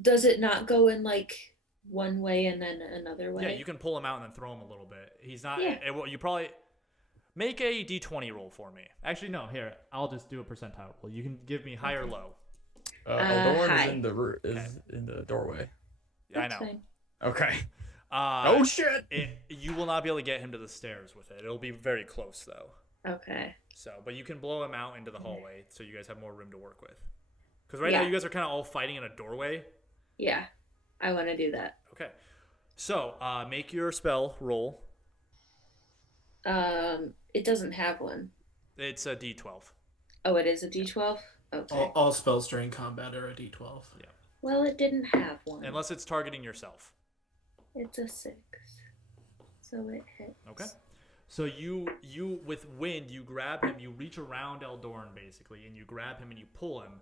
Does it not go in like one way and then another way? Yeah, you can pull him out and then throw him a little bit. He's not. Yeah. You probably make a d20 roll for me. Actually, no. Here, I'll just do a percentile roll. You can give me high or low. Eldorn hi. is in the doorway. Yeah, I That's know. fine. Okay. Oh shit! You will not be able to get him to the stairs with it. It'll be very close though. Okay. So, but you can blow him out into the hallway, so you guys have more room to work with. Because right now Yeah. you guys are kind of all fighting in a doorway. Yeah, I want to do that. Okay. So, make your spell roll. It doesn't have one. It's a d12. Oh, it is a D12? Okay. All spells during combat are a D12. Yeah. Well, it didn't have one. Unless it's targeting yourself. It's a 6. So it hits. Okay. So you with wind, you grab him, you reach around Eldorn basically, and you grab him and you pull him.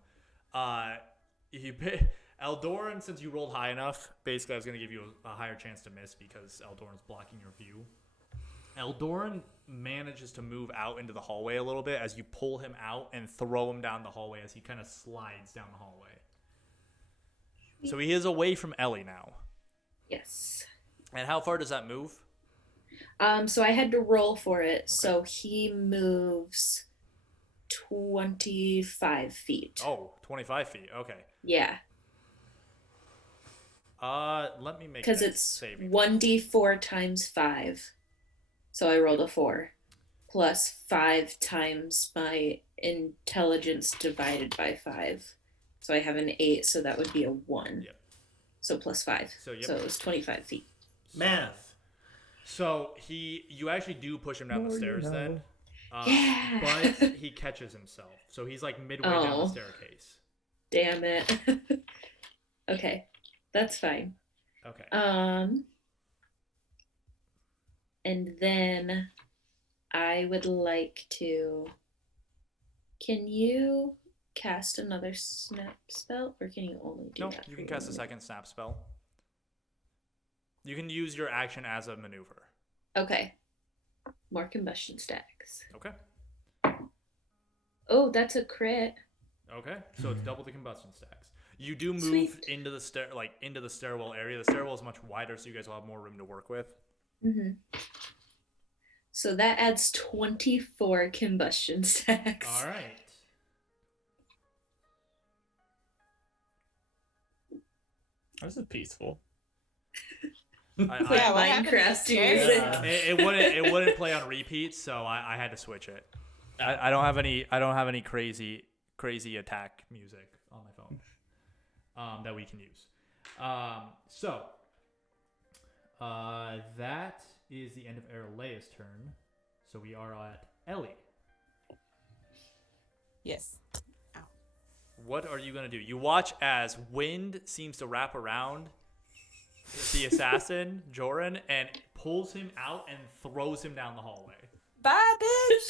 Eldorn, since you rolled high enough, basically I was going to give you a higher chance to miss because Eldorn's blocking your view. Eldorn manages to move out into the hallway a little bit as you pull him out and throw him down the hallway as he kind of slides down the hallway. So he is away from Ellie now. Yes. And how far does that move? So I had to roll for it. Okay. So he moves 25 feet. Oh, 25 feet. Okay. Yeah. Let me make because it's 1d4 times 5. So I rolled a 4 plus 5 times my intelligence divided by 5. So I have an 8, so that would be a 1. Yep. So plus 5. So it was 25 feet. Math. So you actually do push him down the stairs then. Yeah. But he catches himself. So he's like midway down the staircase. Damn it. Okay. That's fine. Okay. And then I would like to. Can you cast another snap spell, or can you only do that? No, you can cast a second snap spell. You can use your action as a maneuver. Okay. More combustion stacks. Okay. Oh, that's a crit. Okay, so it's double the combustion stacks. You do move Sweet. into the stairwell area. The stairwell is much wider, so you guys will have more room to work with. Mm-hmm. So that adds 24 combustion stacks. All right. This is peaceful. What happened to Minecraft music. It wouldn't play on repeat, so I had to switch it. I don't have any crazy attack music on my phone that we can use. So that is the end of Aralea's turn. So we are at Ellie. Yes. What are you gonna do? You watch as wind seems to wrap around the assassin Joren and pulls him out and throws him down the hallway. Bye, bitch.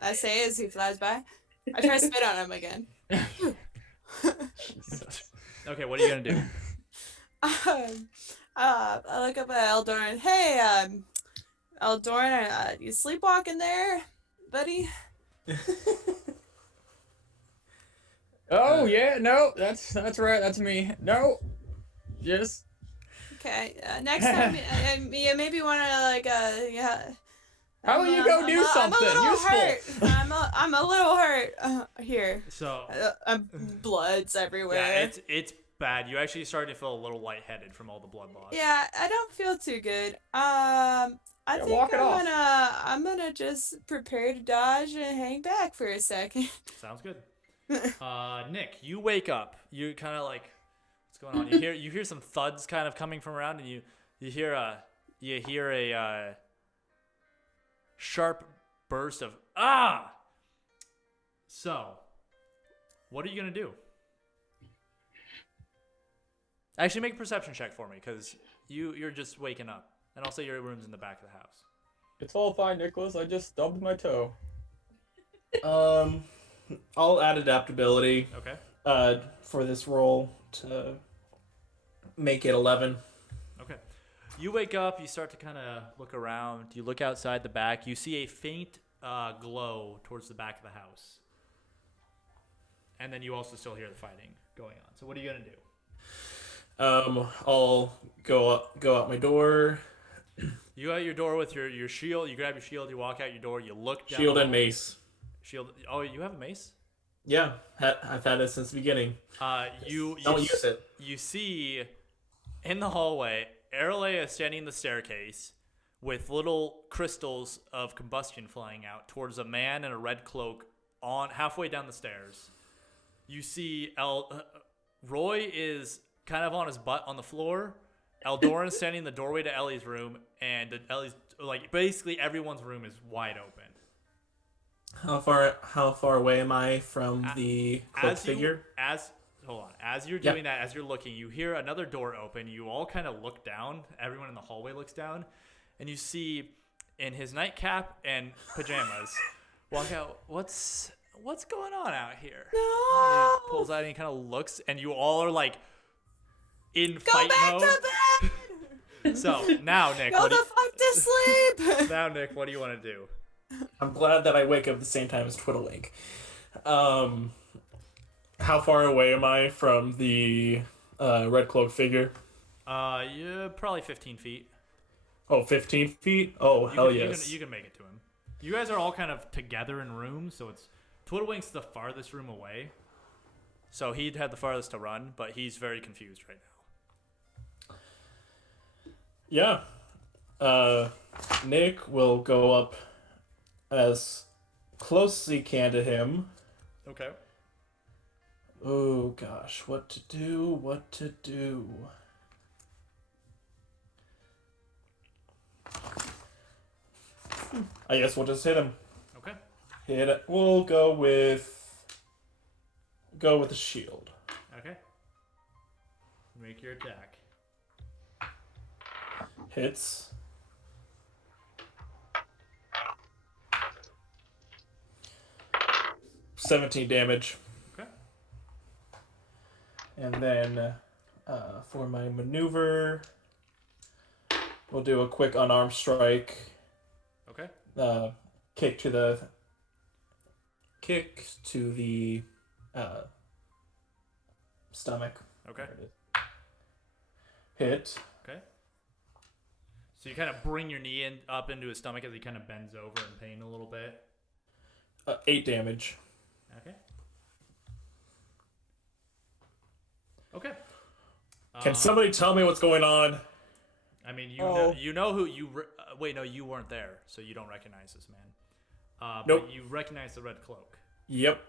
I say as he flies by. I try to spit on him again. Okay, what are you gonna do? I look up at Eldorn. Hey, Eldorn, you sleepwalking there, buddy? Oh yeah, no, that's right, that's me. No, yes. Okay, next time you maybe want to yeah. How will you go do something I'm a little useful? hurt. I'm a little hurt here. So blood's everywhere. yeah, it's bad. You actually starting to feel a little lightheaded from all the blood loss. Yeah, I don't feel too good. I Yeah, think walk it off. I'm gonna just prepare to dodge and hang back for a second. Sounds good. Nick, you wake up. You kind of like, what's going on? You hear some thuds kind of coming from around, and you hear a sharp burst of ah. So, what are you gonna do? Actually, make a perception check for me, because you're just waking up, and also your room's in the back of the house. It's all fine, Nicholas. I just stubbed my toe. I'll add adaptability Okay. for this roll to make it 11. Okay. You wake up, you start to kind of look around. You look outside the back. You see a faint glow towards the back of the house. And then you also still hear the fighting going on. So what are you going to do? I'll go out my door. You got your door with your shield. You grab your shield. You walk out your door. You look down. Shield and mace. Shield. Oh, you have a mace? Yeah, I've had it since the beginning. You Don't use it. You see in the hallway, Aralea is standing in the staircase with little crystals of combustion flying out towards a man in a red cloak on halfway down the stairs. You see Roy is kind of on his butt on the floor. Eldoran is standing in the doorway to Ellie's room, and Ellie's like basically everyone's room is wide open. How far away am I from the cloaked figure? Hold on. As you're doing that, as you're looking, you hear another door open. You all kind of look down. Everyone in the hallway looks down, and you see in his nightcap and pajamas walk out. What's going on out here? No. He pulls out and he kind of looks, and you all are like in Go fight back mode. to bed. So now, Nick, Go the fuck to sleep. now, Nick, what do you want to do? I'm glad that I wake up at the same time as Twiddlewink. How far away am I from the red cloak figure? Yeah, probably 15 feet. Oh, 15 feet? Oh, hell yes. You can make it to him. You guys are all kind of together in rooms, so it's Twiddlewink's the farthest room away. So he'd had the farthest to run, but he's very confused right now. Yeah. Nick will go up as close as he can to him. Okay. Oh gosh, what to do? I guess we'll just hit him. Okay. Hit it. We'll go with the shield. Okay. Make your attack. Hits. $17 damage. Okay. And then for my maneuver, we'll do a quick unarmed strike. Okay. Kick to the stomach. Okay. There it is. Hit. Okay. So you kind of bring your knee up into his stomach as he kind of bends over in pain a little bit. 8 damage. Okay. Okay. Can somebody tell me what's going on? I mean, you know who you. Wait, no, you weren't there, so you don't recognize this man. Nope. But you recognize the red cloak. Yep.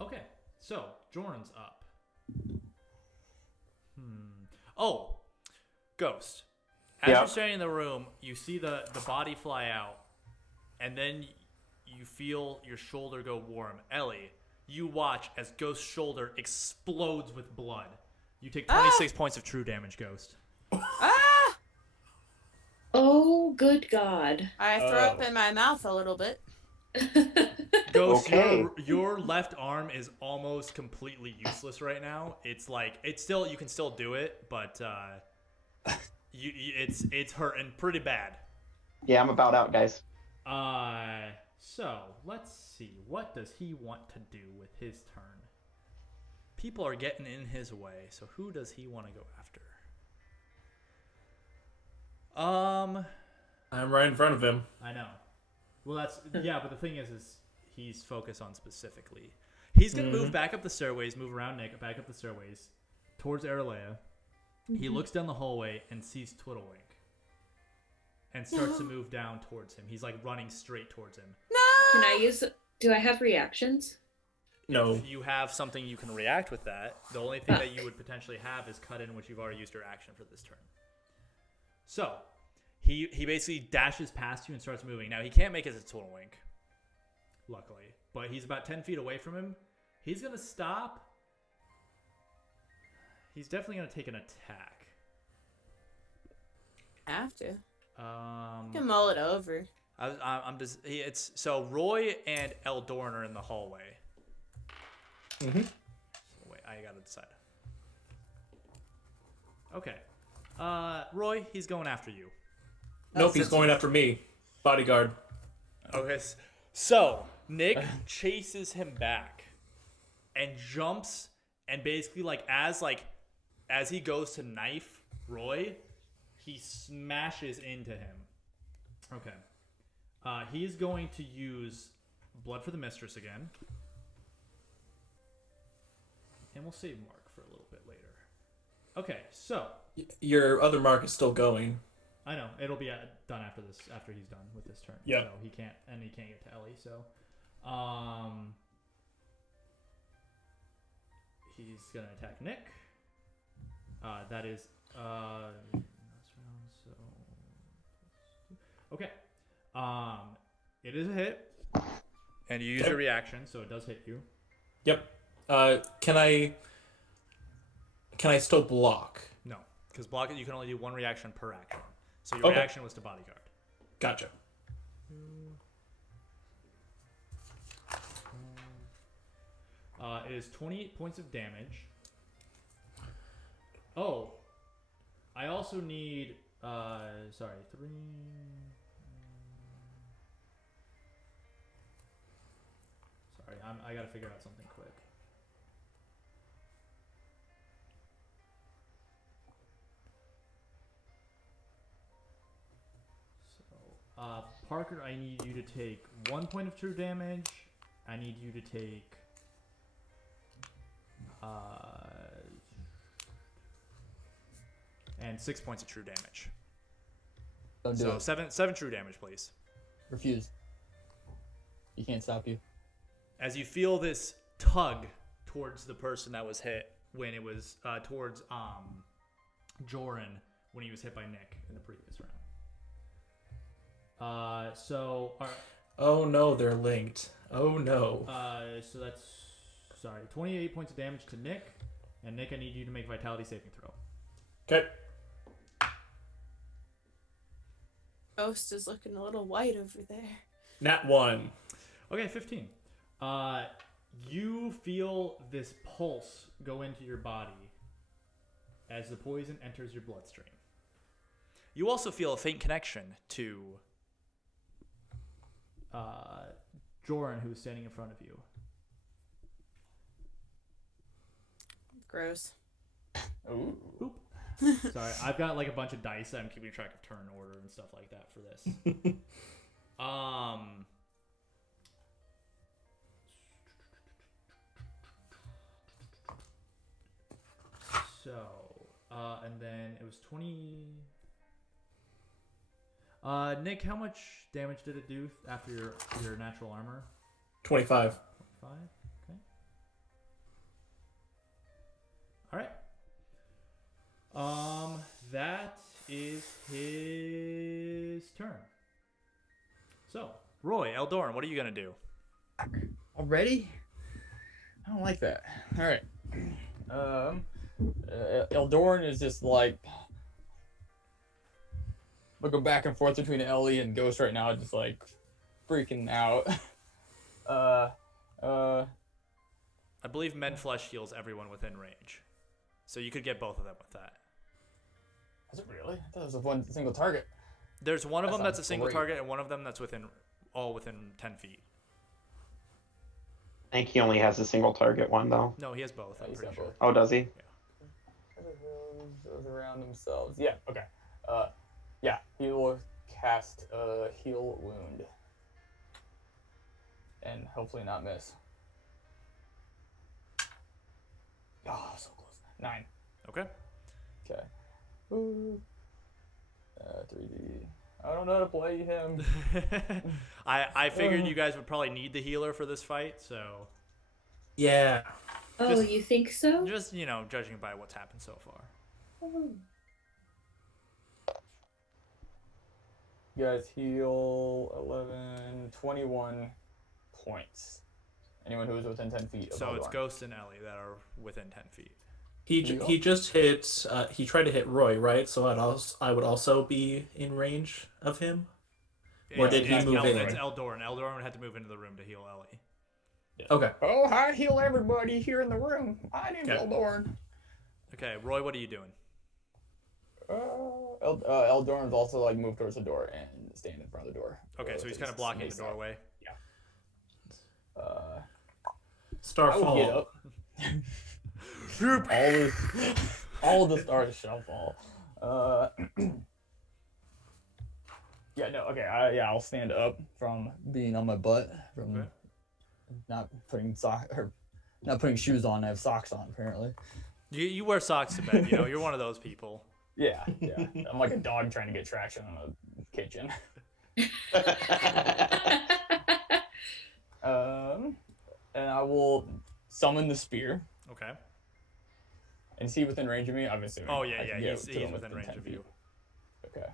Okay. So Joren's up. Oh, Ghost. As you're standing in the room, you see the body fly out, and then you feel your shoulder go warm. Ellie, you watch as Ghost's shoulder explodes with blood. You take 26 points of true damage, Ghost. Ah! Oh, good God. I throw up in my mouth a little bit. Ghost, Okay. your left arm is almost completely useless right now. It's like you can still do it, but it's hurting pretty bad. Yeah, I'm about out, guys. So let's see. What does he want to do with his turn? People are getting in his way, so who does he want to go after? I'm right in front of him. I know. Well, but the thing is he's focused on specifically. He's gonna move back up the stairways, move around Nick, back up the stairways, towards Aralea. He looks down the hallway and sees Twiddlewink. and starts to move down towards him. He's like running straight towards him. Can I use? Do I have reactions? No. If you have something you can react with that, the only thing that you would potentially have is cut in, which you've already used your action for this turn. So, he basically dashes past you and starts moving. Now, he can't make it as a Total Wink, luckily. But he's about 10 feet away from him. He's going to stop. He's definitely going to take an attack. Have to. You can mull it over. I'm just. It's so Roy and Eldorn are in the hallway. Mm-hmm. So wait, I gotta decide. Okay. Roy, he's going after you. Nope, he's going after me. Bodyguard. Okay. So Nick chases him back and jumps, and basically as he goes to knife Roy, he smashes into him. Okay. He's going to use Blood for the Mistress again. And we'll save Mark for a little bit later. Okay, so. Your other mark is still going. I know. It'll be done after he's done with this turn. Yeah. So he can't get to Ellie, so. He's going to attack Nick. That is. Okay. It is a hit, and you use your reaction, so it does hit you. Yep. Can I still block? No, because block it, you can only do one reaction per action. So your reaction was to bodyguard. Gotcha. It is 28 points of damage. Oh, I also need. Sorry, 3. Sorry, I gotta figure out something quick. So, Parker, I need you to take 1 point of true damage. I need you to take and 6 points of true damage. Don't do So it. seven true damage, please. Refuse. He can't stop you. As you feel this tug towards the person that was hit when it was towards Joren when he was hit by Nick in the previous round. Oh no, they're linked. Oh no. So that's 28 points of damage to Nick, and Nick, I need you to make a vitality saving throw. Okay. Ghost is looking a little white over there. Nat 1. Okay, 15. You feel this pulse go into your body as the poison enters your bloodstream. You also feel a faint connection to Joren, who is standing in front of you. Gross. Ooh. Oop. Sorry, I've got like a bunch of dice. I'm keeping track of turn order and stuff like that for this. And then it was 20. Nick, how much damage did it do after your natural armor? 25. 5. Okay. All right. That is his turn. So, Roy, Eldorn, what are you gonna do? Already? I don't like that. All right. Eldorn is just like looking back and forth between Ellie and Ghost right now, just like freaking out. I believe Men Flesh heals everyone within range, so you could get both of them with that. Is it really? I thought it was a one single target. There's one of them that's a sounds single great. target, and one of them that's within 10 feet. I think he only has a single target one though. No, he has both. I'm He's pretty got sure. Oh, does he? Those around themselves. Yeah. Okay. Yeah. He will cast Heal Wound, and hopefully not miss. Oh, so close. 9. Okay. Okay. Ooh. 3D. I don't know how to play him. I figured you guys would probably need the healer for this fight, so Yeah. Oh, Just- you think so? just judging by what's happened so far. Oh. You guys heal 11, 21 points. Anyone who is within 10 feet of So it's Eldorn. Ghost and Ellie that are within 10 feet. He just hit. He tried to hit Roy, right? So I would also be in range of him. Or did he move in? It's Eldoran. Eldoran had to move into the room to heal Ellie. Okay. Oh, I heal everybody here in the room. My name's Okay. Eldorn. Okay, Roy, what are you doing? Eldorn's also like moved towards the door and stand in front of the door. Okay, so he's kind of blocking the doorway. Star I will get fall. up. all the stars shall fall. Yeah, no, okay, I'll stand up from Being on my butt from Okay. not putting shoes on. I have socks on apparently. You wear socks to bed. You're one of those people. yeah. I'm like a dog trying to get traction on a kitchen. And I will summon the spear. Okay. And is he within range of me? Obviously. Oh yeah, I yeah. can get He's to him within range 10 of feet. you. Okay.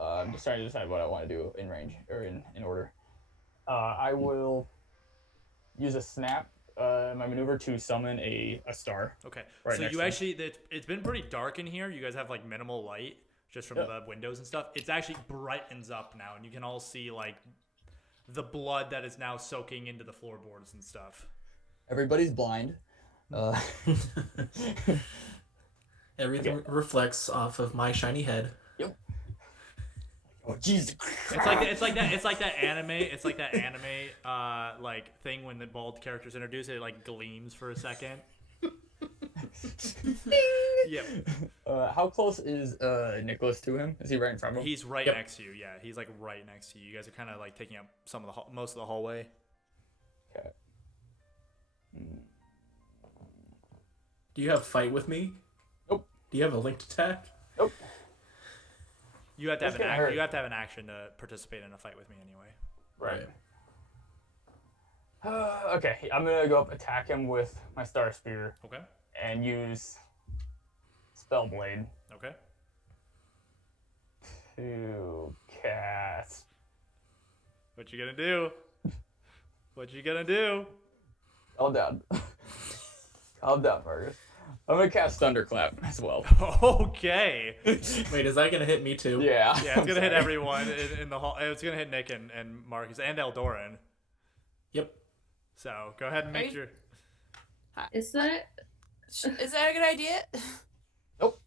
I'm just trying to decide what I want to do in range or in order. I will use a snap, my maneuver to summon a star. Okay. Right So next you to him. actually, it's been pretty dark in here. You guys have like minimal light just from Yeah. the windows and stuff. It's actually brightens up now, and you can all see like the blood that is now soaking into the floorboards and stuff. Everybody's blind. Everything reflects off of my shiny head. Oh Jesus! It's like that anime like thing when the bald character's introduced. It like gleams for a second. Yep. How close is Nicholas to him? Is he right in front of him? He's right Yep. next to you. Yeah, he's like right next to you. You guys are kind of like taking up most of the hallway. Okay. Do you have fight with me? Nope. Do you have a linked attack? Nope. You have to have That's an gonna hurt. you have to have an action to participate in a fight with me anyway. Right. Okay, I'm gonna go up attack him with my star spear Okay. and use spell blade Okay. to cast. What you gonna do? What you gonna do? Calm down. Calm down, Marcus. I'm gonna cast Thunderclap as well. Okay. Wait, is that gonna hit me too? Yeah. Yeah, it's gonna hit everyone in the hall. It's gonna hit Nick and Marcus and Eldoran. Yep. So go ahead and make your. Is that? Is that a good idea? Nope.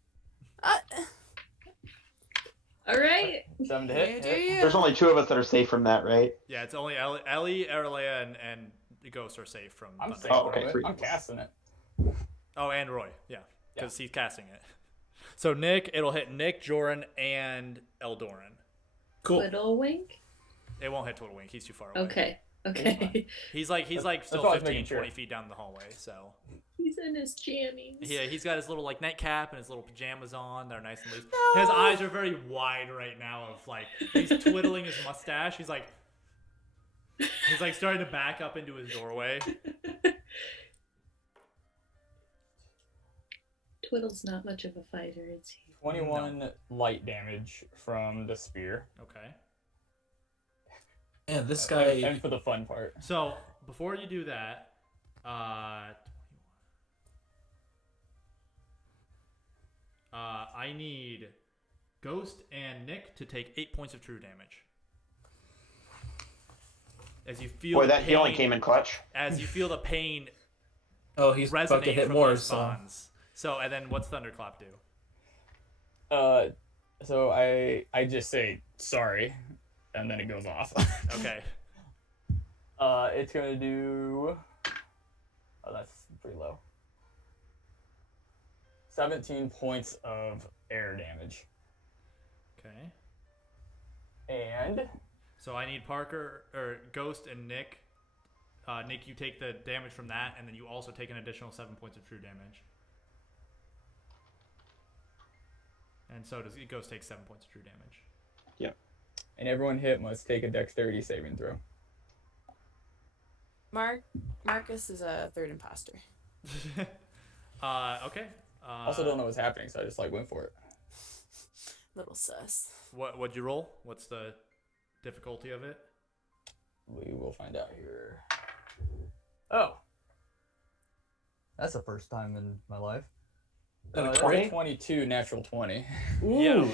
All right. 7 to You hit. do hit. you. There's only two of us that are safe from that, right? Yeah, it's only Ellie, Aralea, and the Ghost are safe from. I'm Thunder. safe Oh, from okay, it. sweet. I'm casting it. Oh, and Roy. Yeah, because he's casting it. So Nick, it'll hit Nick, Joren, and Eldoran. Cool. Little wink. It won't hit Total Wink. He's too far away. Okay. Okay. He's like still why I was 15, making sure. 20 feet down the hallway. So He's in his jammies. yeah, he's got his little like nightcap and his little pajamas on. They're nice and loose. His eyes are very wide right now. Of like he's twiddling his mustache. He's like starting to back up into his doorway. Twiddle's not much of a fighter, is he? 21 light damage from the spear. Okay. Man, this And guy. for the fun part. So before you do that, I need Ghost and Nick to take 8 points of true damage. As you feel Boy, the that healing pain- came in clutch. As you feel the pain Oh, he's about to resonate hit from more. these So bonds. So, and then what's Thunderclap do? So I just say sorry, and then it goes off. Okay. It's gonna do. Oh, that's pretty low. 17 points of air damage, Okay. and So I need Parker or Ghost and Nick. Nick, you take the damage from that, and then you also take an additional 7 points of true damage. And so does Ghost take 7 points of true damage. And everyone hit must take a dexterity saving throw. Marcus is a third imposter. Okay. Also don't know what's happening, so I just like went for it. Little sus. What'd you roll? What's the difficulty of it? We will find out here. Oh. That's the first time in my life. That's 20? 22, natural 20. Yeah,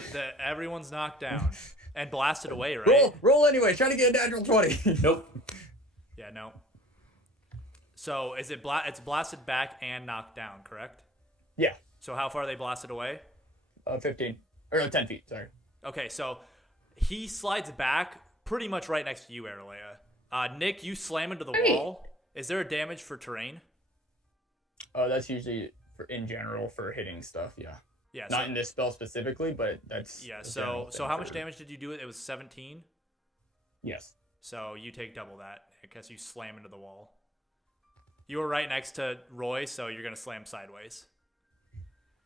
everyone's knocked down and blasted away, right? Roll anyway. Try to get a natural 20. Nope. Yeah, no. So is it it's blasted back and knocked down, correct? Yeah. So how far are they blasted away? 15. Or no, 10 feet, sorry. Okay, so he slides back pretty much right next to you, Aralea. Nick, you slam into the wall. Is there a damage for terrain? That's usually in general for hitting stuff, yeah. Yeah. Not in this spell specifically, but that's... Yeah, a so general thing how much for- damage did you do? It was 17? Yes. So you take double that because you slam into the wall. You were right next to Roy, so you're going to slam sideways.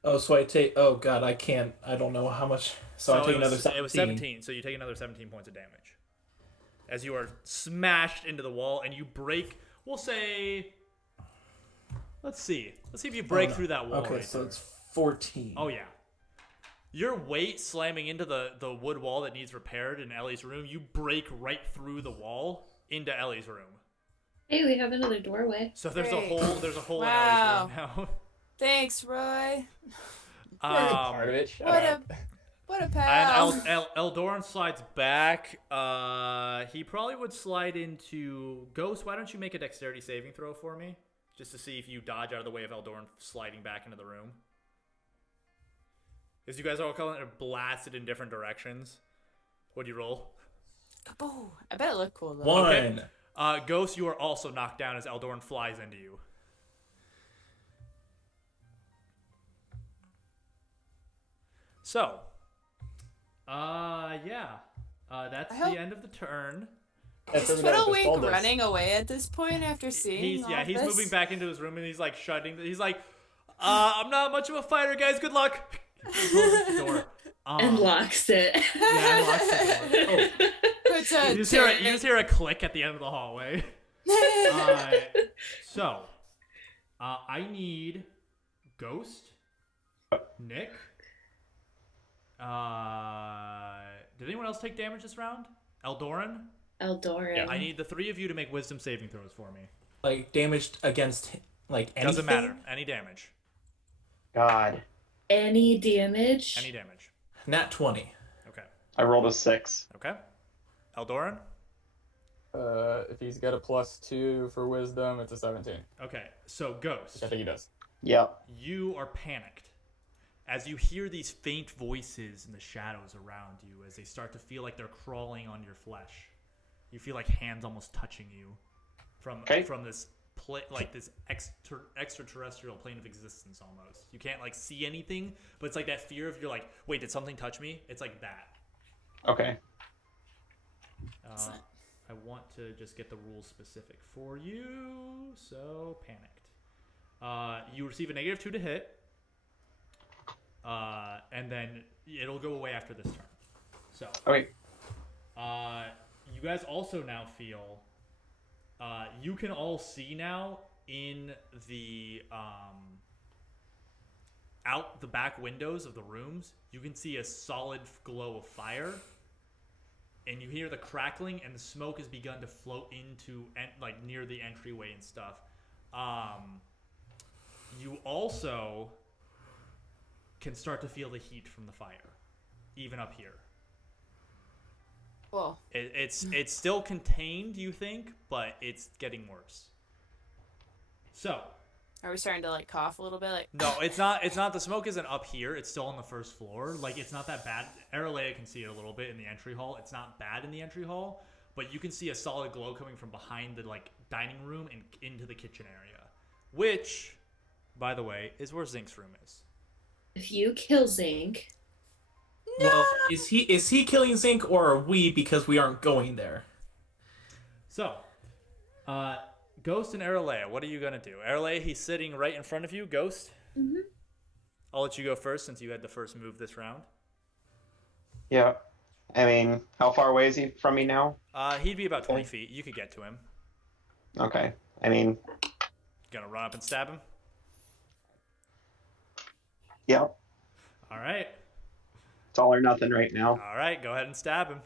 Oh, so I take. Oh God, I can't. I don't know how much. So I take another 17. It was 17, so you take another 17 points of damage. As you are smashed into the wall and you break, we'll say... Let's see if you break through that wall. Okay, right so there. it's 14. Oh, yeah. Your weight slamming into the wood wall that needs repaired in Ellie's room, you break right through the wall into Ellie's room. Hey, we have another doorway. So there's Great. a hole Wow. in Ellie's room now. Thanks, Roy. Part of it. Shut up. What a pal. And Eldoran slides back. He probably would slide into Ghost. Why don't you make a dexterity saving throw for me? Just to see if you dodge out of the way of Eldoran sliding back into the room. As you guys are all kind of blasted in different directions. What'd you roll? Kaboo. I bet it looked cool though. 1. Okay. Ghost, you are also knocked down as Eldoran flies into you. So, that's the end of the turn. Is Twiddlewink running away at this point after seeing He's all this? moving back into his room and he's like shutting. He's like, I'm not much of a fighter, guys. Good luck. He closes the door. And locks it. Yeah, and locks the door. Oh. Puts a You just hear a click at the end of the hallway. So, I need Ghost, Nick. Did anyone else take damage this round? Eldoran? Eldoran. Yeah. I need the three of you to make wisdom saving throws for me. Like damaged against like anything? Doesn't matter. Any damage. God. Any damage? Any damage. Nat 20. Okay. I rolled a 6. Okay. Eldoran? If he's got a +2 for wisdom, it's a 17. Okay. So, Ghost. I think he does. Yep. You are panicked as you hear these faint voices in the shadows around you as they start to feel like they're crawling on your flesh. You feel like hands almost touching you from this this extraterrestrial plane of existence almost. You can't like see anything, but it's like that fear of you're like, wait, did something touch me? It's like that. Okay. I want to just get the rules specific for you. So panicked. You receive a -2 to hit. And then it'll go away after this turn. So. Okay. You guys also now feel. You can all see now in the out the back windows of the rooms. You can see a solid glow of fire, and you hear the crackling, and the smoke has begun to float into like near the entryway and stuff. You also can start to feel the heat from the fire, even up here. Whoa. It's still contained, you think, but it's getting worse. So. Are we starting to like cough a little bit? Like No, it's not. It's not. The smoke isn't up here. It's still on the first floor. Like it's not that bad. Aralea can see it a little bit in the entry hall. It's not bad in the entry hall, but you can see a solid glow coming from behind the like dining room and into the kitchen area, which, by the way, is where Zink's room is. If you kill Zink. No! Well, is he killing Zink or are we because we aren't going there? So, Ghost and Aralea, what are you gonna do? Aralea, he's sitting right in front of you. Ghost. Mm-hmm. I'll let you go first since you had the first move this round. Yeah. I mean, how far away is he from me now? He'd be about 20 feet. You could get to him. Okay. I mean, Gonna run up and stab him? yeah. All right. It's all or nothing right now. All right, go ahead and stab him.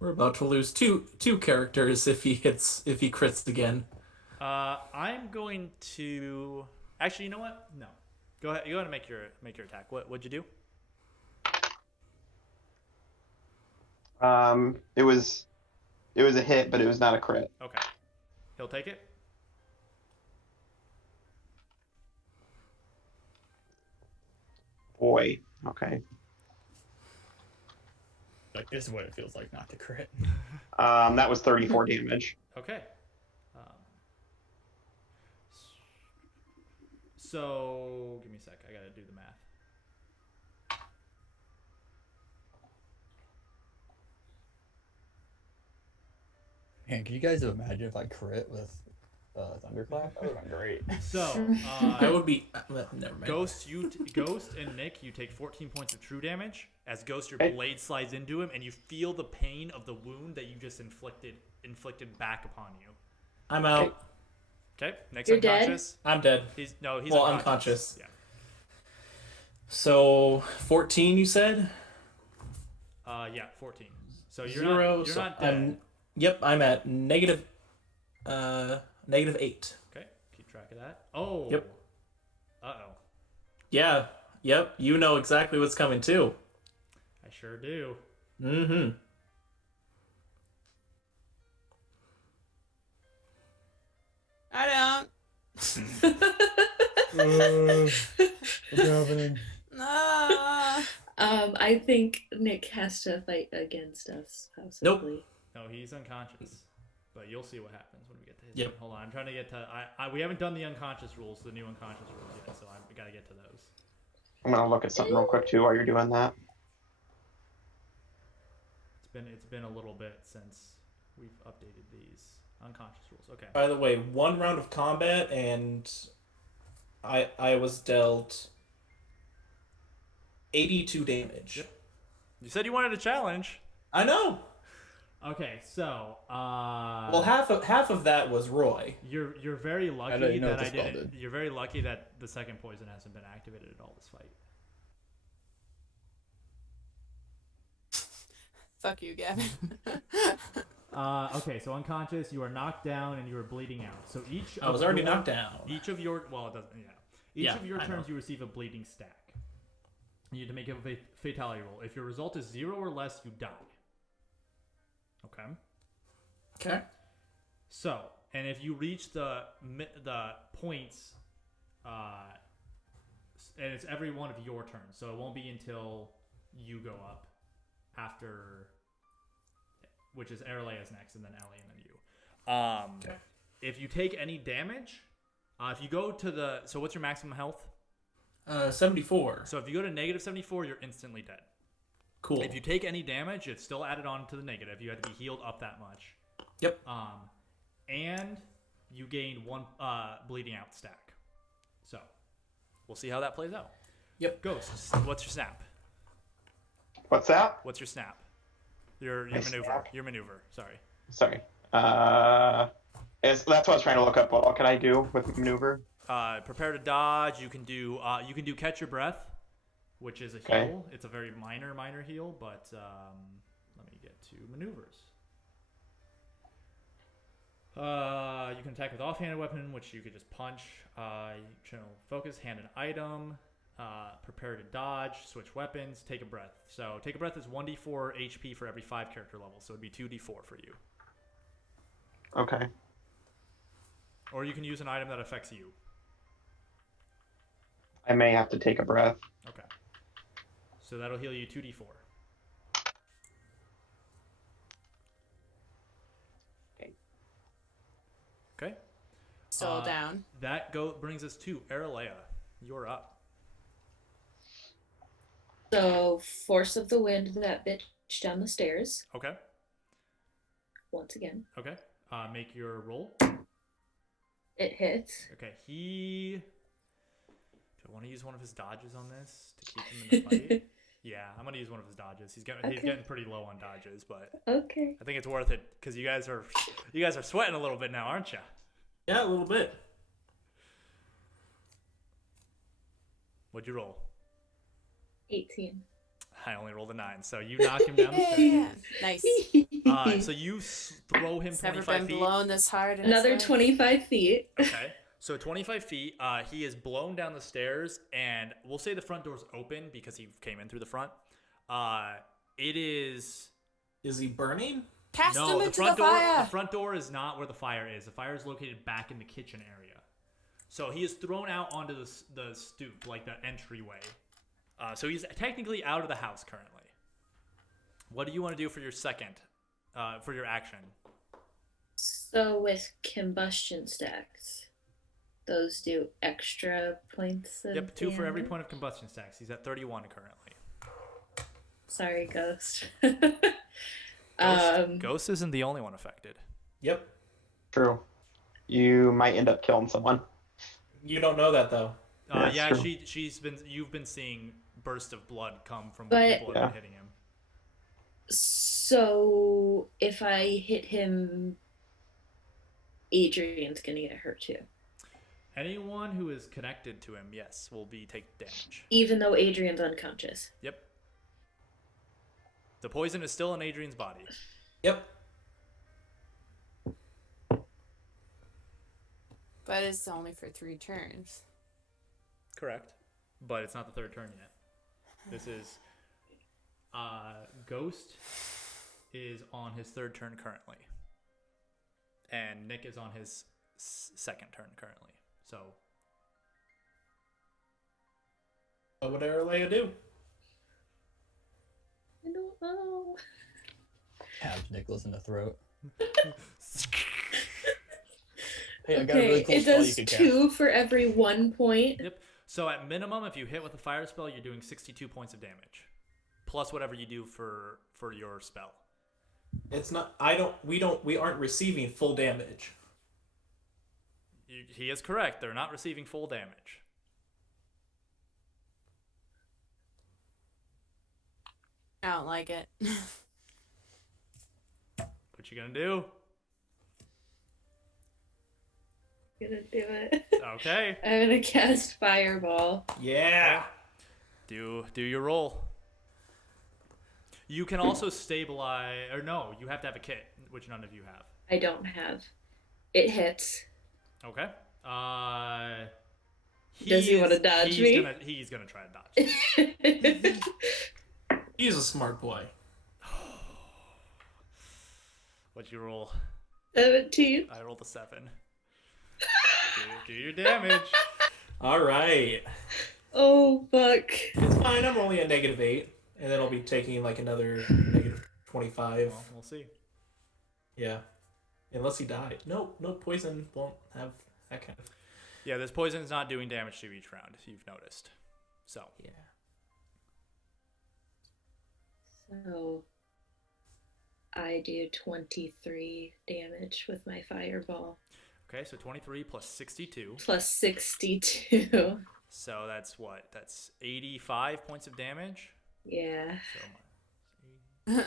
We're about to lose two characters if he crits again. I'm going to... Actually, you know what? No. Go ahead and make your attack. What'd you do? It was a hit, but it was not a crit. Okay. He'll take it? Boy. Okay. Like, this is what it feels like not to crit. That was 34 damage. Okay. So, give me a sec. I gotta do the math. Man, can you guys imagine if I crit with Thunderclap? That would have been great. So, That would be never mind. Ghost and Nick, you take 14 points of true damage. As Ghost, your Okay. blade slides into him, and you feel the pain of the wound that you just inflicted back upon you. I'm out. Okay, Nick's You're dead? unconscious. I'm dead. He's Well, unconscious. unconscious. Yeah. So 14, you said? Yeah, 14. So you're Zero. not so dead. Yep, I'm at negative 8. Okay, keep track of that. Oh. Yep. Uh-oh. Yeah. Yep. You know exactly what's coming too. I sure do. Mm-hmm. I don't. What's happening? No. I think Nick has to fight against us, possibly. No, he's unconscious. But you'll see what happens when we get to his Yep. turn. Hold on, I'm trying to get to... we haven't done the unconscious rules, the new unconscious rules yet, so I gotta get to those. I'm gonna look at something real quick too while you're doing that. It's been a little bit since we've updated these unconscious rules. Okay. By the way, 1 round of combat and I was dealt 82 damage. Yep. You said you wanted a challenge. I know. Okay, so Well, half of that was Roy. you're very lucky know- you know that what I the spell didn't. did. You're very lucky that the second poison hasn't been activated at all this fight. Fuck you, Gavin. Okay, so unconscious, you are knocked down and you are bleeding out. So each I was already knocked down. Each of your it doesn't. Yeah. Each Yeah, of your I turns, know. you receive a bleeding stack. You need to make a fatality roll. If your result is 0 or less, you die. Okay. Okay. So, and if you reach the points, and it's every one of your turns, so it won't be until you go up after, which is Erlea's next, and then Ellie, and then you. Okay. If you take any damage, if you go to the, so what's your maximum health? 74. So if you go to negative 74, you're instantly dead. Cool. If you take any damage, it's still added on to the negative. You have to be healed up that much. Yep. And you gain 1 bleeding out stack. So we'll see how that plays out. Yep. Ghost, what's your snap? What's that? What's your snap? Your My maneuver. snap? Your maneuver. Sorry. Sorry. That's what I was trying to look up. What can I do with maneuver? Prepare to dodge. You can do catch your breath, which is a Okay. heal. It's a very minor heal, but let me get to maneuvers. You can attack with offhanded weapon, which you could just punch. Channel focus, hand an item. Prepare to dodge, switch weapons, take a breath. So take a breath is 1d4 HP for every 5 character levels, so it'd be 2d4 for you. Okay. Or you can use an item that affects you. I may have to take a breath. Okay. So that'll heal you 2d4. Okay. Still down. That brings us to Erlea. You're up. So, force of the wind that bitch down the stairs Okay. once again. Okay. Make your roll. It hits. Okay. Do I want to use one of his dodges on this to keep him in the fight? Yeah, I'm gonna use one of his dodges. He's Okay. getting pretty low on dodges, but Okay. I think it's worth it because you guys are sweating a little bit now, aren't you? Yeah, a little bit. What'd you roll? 18. I only rolled a 9, so you knock him down the stairs. Yeah. Nice. So you throw him It's never 25 been feet. blown this hard. In Another its life. 25 feet. Okay. So 25 feet, he is blown down the stairs, and we'll say the front door's open because he came in through the front. It is... Is he burning? Cast him No, the into front the door. fire. The front door is not where the fire is. The fire is located back in the kitchen area. So he is thrown out onto the stoop, like the entryway. So he's technically out of the house currently. What do you want to do for your for your action? So with combustion stacks, those do extra points of Yep, 2 for every damage? point of combustion stacks. He's at 31 currently. Sorry, Ghost. Ghost isn't the only one affected. Yep. True. You might end up killing someone. You don't know that though. Yeah, true. you've been seeing bursts of blood come from But- where people have been hitting him. So if I hit him, Adrian's gonna get hurt too. Anyone who is connected to him, yes, will take damage. Even though Adrian's unconscious. Yep. The poison is still in Adrian's body. Yep. But it's only for 3 turns. Correct. But it's not the third turn yet. This is Ghost is on his third turn currently. And Nick is on his second turn currently. So What would Aralea do? I don't know. Stabs Nicholas in the throat. Hey, I got a Okay, really cool it spell you does could cast. 2 for every 1 point. Yep. So at minimum, if you hit with a fire spell, you're doing 62 points of damage, plus whatever you do for your spell. It's not. We aren't receiving full damage. He is correct. They're not receiving full damage. I don't like it. What you gonna do? Gonna do it. Okay. I'm gonna cast Fireball. Yeah. Do your roll. You can also stabilize, or no, you have to have a kit, which none of you have. I don't have. It hits. Okay. Does he wanna dodge me? He's gonna try to dodge. He's a smart boy. What'd you roll? 17. I rolled a 7. do your damage. All right. Oh, fuck. It's fine. I'm only at -8, and then I'll be taking like another -25. Well, we'll see. Yeah. Unless he died. No poison won't have that kind of. Yeah, this poison's not doing damage to each round, you've noticed. So. Yeah. So I do 23 damage with my Fireball. Okay, so 23 plus 62. Plus 62. So that's what? That's 85 points of damage. Yeah. So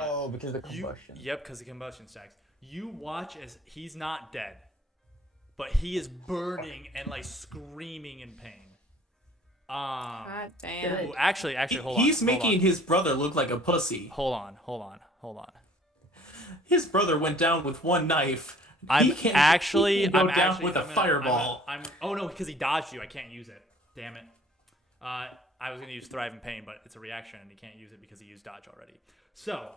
Oh, because of the combustion. Yep, because of combustion stacks. You watch as he's not dead, but he is burning and like screaming in pain. God damn. Ooh, actually, hold on. He's hold making on. his brother look like a pussy. Hold on. His brother went down with one knife. I'm He can't actually go I'm down actually with a I'm gonna- fireball. Oh no, because he dodged you. I can't use it. Damn it. I was gonna use Thrive in Pain, but it's a reaction, and he can't use it because he used dodge already. So,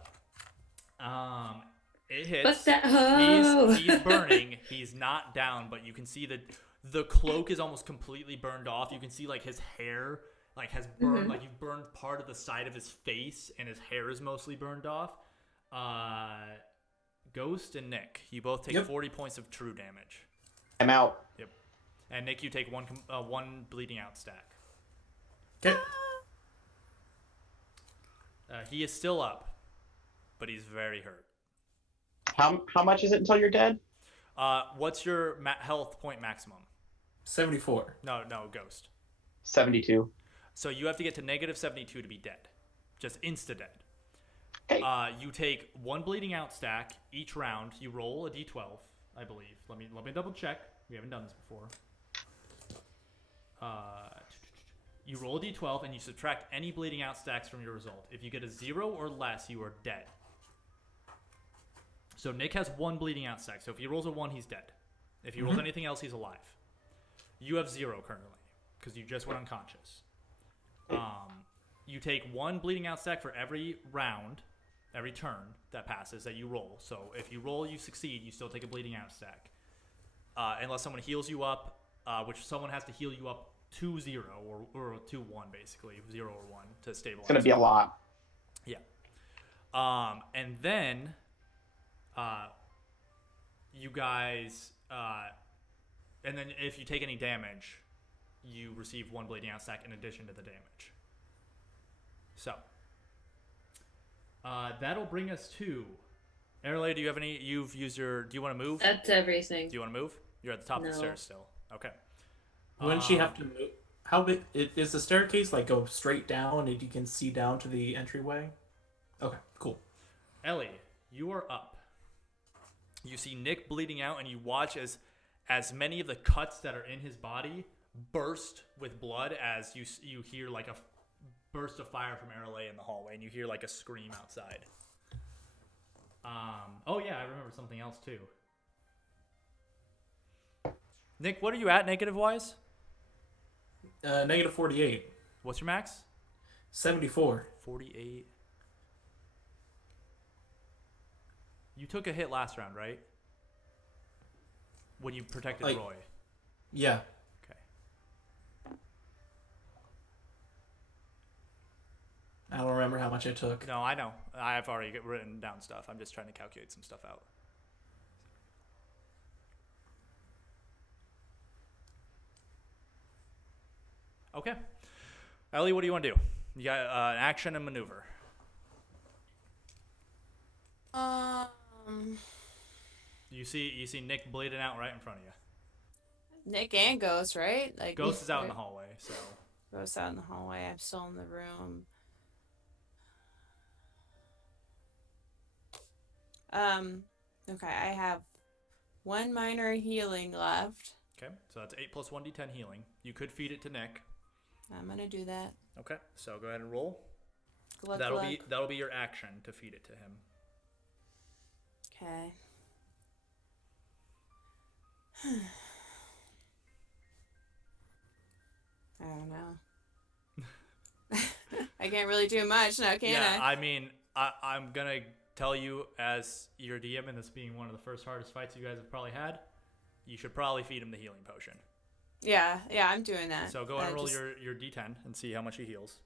it hits. Fuck that hoe. He's burning. He's not down, but you can see that the cloak is almost completely burned off. You can see like his hair like has burned, like you've burned part of the side of his face, and his hair is mostly burned off. Ghost and Nick, you both take 40 points of true damage. I'm out. Yep. And Nick, you take one bleeding out stack. Okay. He is still up, but he's very hurt. How much is it until you're dead? What's your health point maximum? 74. No, Ghost. 72. So you have to get to negative 72 to be dead. Just insta-dead. Hey. You take 1 bleeding out stack each round. You roll a d12, I believe. Let me double check. We haven't done this before. You roll a d12 and you subtract any bleeding out stacks from your result. If you get a 0 or less, you are dead. So Nick has 1 bleeding out stack. So if he rolls a 1, he's dead. If he rolls anything else, he's alive. You have 0 currently because you just went unconscious. You take 1 bleeding out stack for every round, every turn that passes that you roll. So if you roll, you succeed, you still take a bleeding out stack. Unless someone heals you up, which someone has to heal you up to 0 or to 1, basically 0 or 1 to stabilize. It's gonna be a lot. Yeah. And then you guys, and then if you take any damage, you receive 1 bleeding out stack in addition to the damage. So that'll bring us to Erle. Do you have any? You've used your. Do you want to move? That's everything. Do you want to move? You're at the top of the No. stairs still. Okay. Wouldn't she have to move? How big is the staircase? Like go straight down, and you can see down to the entryway. Okay, cool. Ellie, you are up. You see Nick bleeding out, and you watch as many of the cuts that are in his body burst with blood as you hear like a burst of fire from Erle in the hallway, and you hear like a scream outside. Oh yeah, I remember something else too. Nick, what are you at negative wise? Negative 48. What's your max? 74. 48. You took a hit last round, right? When you protected Like- Roy. Yeah. Okay. I don't remember how much I took. No, I know. I've already written down stuff. I'm just trying to calculate some stuff out. Okay. Ellie, what do you want to do? You got action and maneuver. You see Nick bleeding out right in front of you. Nick and Ghost, right? Like Ghost is out in the hallway, so Ghost out in the hallway. I'm still in the room. Okay, I have 1 minor healing left. okay. So that's 8 plus 1d10 healing. You could feed it to Nick. I'm gonna do that. Okay. So go ahead and roll. Good luck, That'll be your action to feed it to him. Okay. I don't know. I can't really do much now, can Yeah, I? I mean, I'm gonna tell you as your DM, and this being one of the first hardest fights you guys have probably had, you should probably feed him the healing potion. Yeah, I'm doing that. So go ahead and roll just- your d10 and see how much he heals.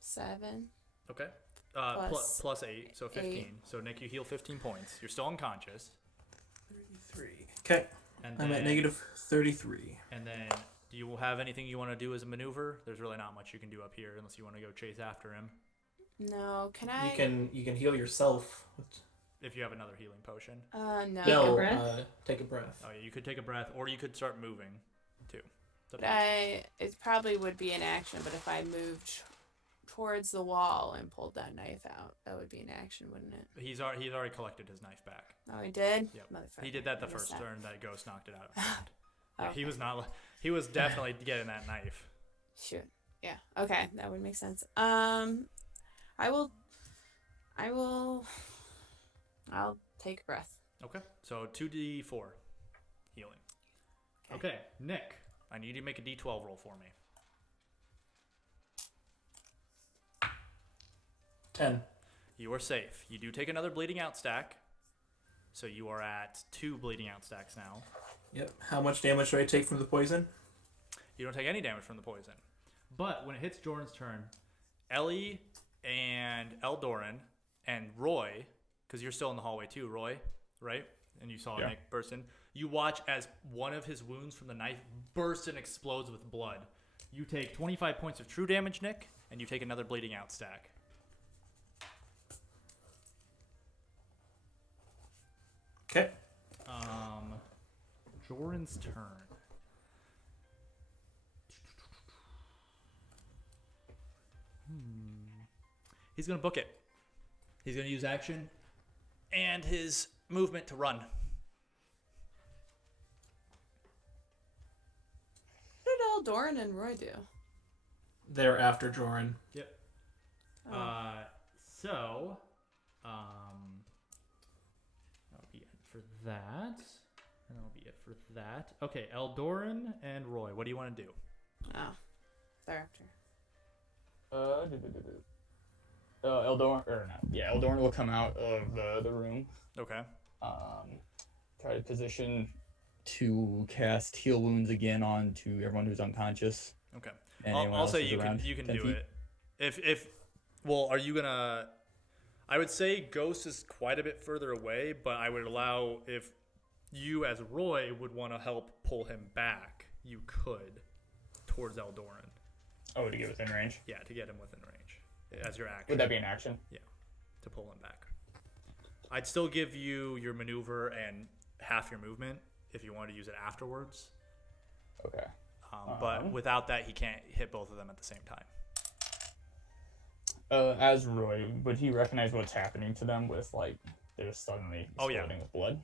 7. Okay. Plus plus 8, so 15. 8. So Nick, you heal 15 points. You're still unconscious. 33. Okay. And I'm at then- negative 33. And then, do you have anything you want to do as a maneuver? There's really not much you can do up here unless you want to go chase after him. No, can I? You can heal yourself. If you have another healing potion. No. No, breath? take a breath. Oh yeah, you could take a breath, or you could start moving, too. It's up But to you. it probably would be an action, but if I moved towards the wall and pulled that knife out, that would be an action, wouldn't it? He's already collected his knife back. Oh, he did? Yep. Motherfucker. He did that the I missed first that. turn that Ghost knocked it out of his hand. Yeah, Okay. he was definitely getting that knife. Shoot. Yeah. Okay, that would make sense. I'll take a breath. Okay, so 2d4 healing. Okay, Nick, I need you to make a d12 roll for me. 10. You are safe. You do take another bleeding out stack, so you are at 2 bleeding out stacks now. Yep. How much damage do I take from the poison? You don't take any damage from the poison. But when it hits Joren's turn, Ellie and Eldoran and Roy, because you're still in the hallway too, Roy, right? And you saw Nick burst in. You watch as one of his wounds from the knife bursts and explodes with blood. You take 25 points of true damage, Nick, and you take another bleeding out stack. Okay. Joren's turn. He's going to book it. He's going to use action and his movement to run. What did Eldoran and Roy do? They're after Joren. Yep. Oh. So, that'll be it for that. And that'll be it for that. Okay, Eldoran and Roy, what do you want to do? Oh. They're after. Eldorn will come out of the room. Okay. Try to position to cast Heal Wounds again onto everyone who's unconscious. Okay. And I'll anyone else say who's you can around 10 do feet. it. Well, are you gonna? I would say Ghost is quite a bit further away, but I would allow if you as Roy would want to help pull him back, you could towards Eldoran. Oh, to get within range. Yeah, to get him within range as your action. Would that be an action? Yeah, to pull him back. I'd still give you your maneuver and half your movement if you want to use it afterwards. Okay. But without that, he can't hit both of them at the same time. As Roy, would he recognize what's happening to them with, like, they're suddenly exploding with blood?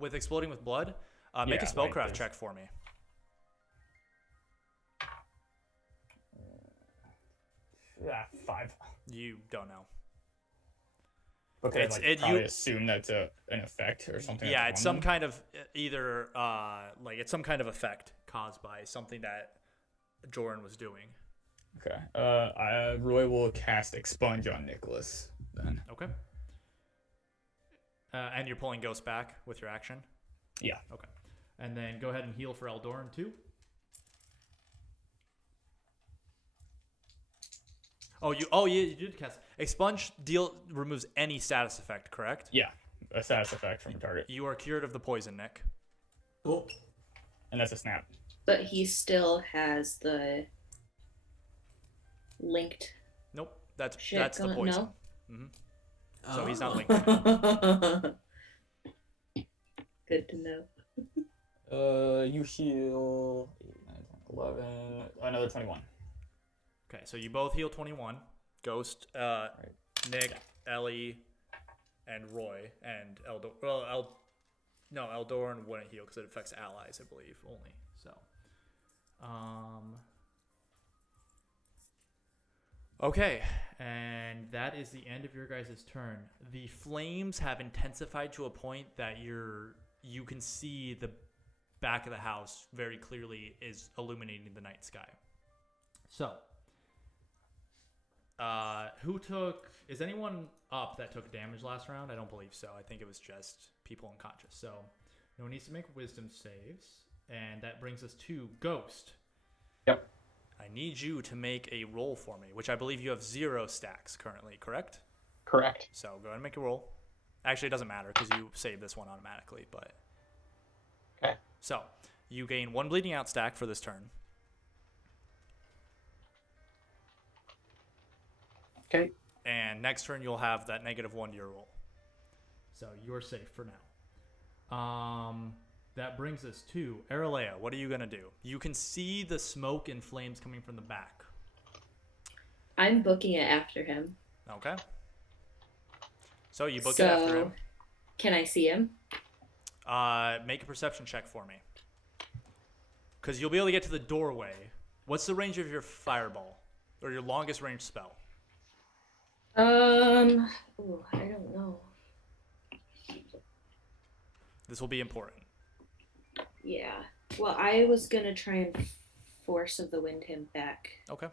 With exploding with blood? Make a spellcraft check for me. Yeah, 5. You don't know. But could I probably assume that's an effect or something? Yeah, it's some kind of either it's some kind of effect caused by something that Joren was doing. Okay. Roy will cast Expunge on Nicholas then. Okay. And you're pulling Ghost back with your action? Yeah. Okay. And then go ahead and heal for Eldoran too. You did cast Expunge. Removes any status effect, correct? Yeah, a status effect from a target. You are cured of the poison, Nick. Cool. And that's a snap. But he still has the linked. Nope, that's the going- poison. no? Mm-hmm. So he's not linked to it. Good to know. You heal 8, 9, 10, 11, another 21. Okay, so you both heal 21. Ghost, Nick, Ellie, and Roy, and Eldoran wouldn't heal because it affects allies, I believe, only. So, okay, and that is the end of your guys' turn. The flames have intensified to a point that you can see the back of the house very clearly is illuminating the night sky. So, is anyone up that took damage last round? I don't believe so. I think it was just people unconscious. So no one needs to make wisdom saves. And that brings us to Ghost. Yep. I need you to make a roll for me, which I believe you have 0 stacks currently, correct? Correct. So go ahead and make a roll. Actually, it doesn't matter because you save this one automatically. But Okay. So you gain 1 bleeding out stack for this turn. Okay. And next turn, you'll have that -1 to your roll. So you're safe for now. That brings us to Aralea. What are you going to do? You can see the smoke and flames coming from the back. I'm booking it after him. Okay. So you book it after him. Can I see him? Make a perception check for me. Because you'll be able to get to the doorway. What's the range of your fireball? Or your longest range spell? I don't know. This will be important. Yeah. Well, I was gonna try and force of the wind him back. Okay.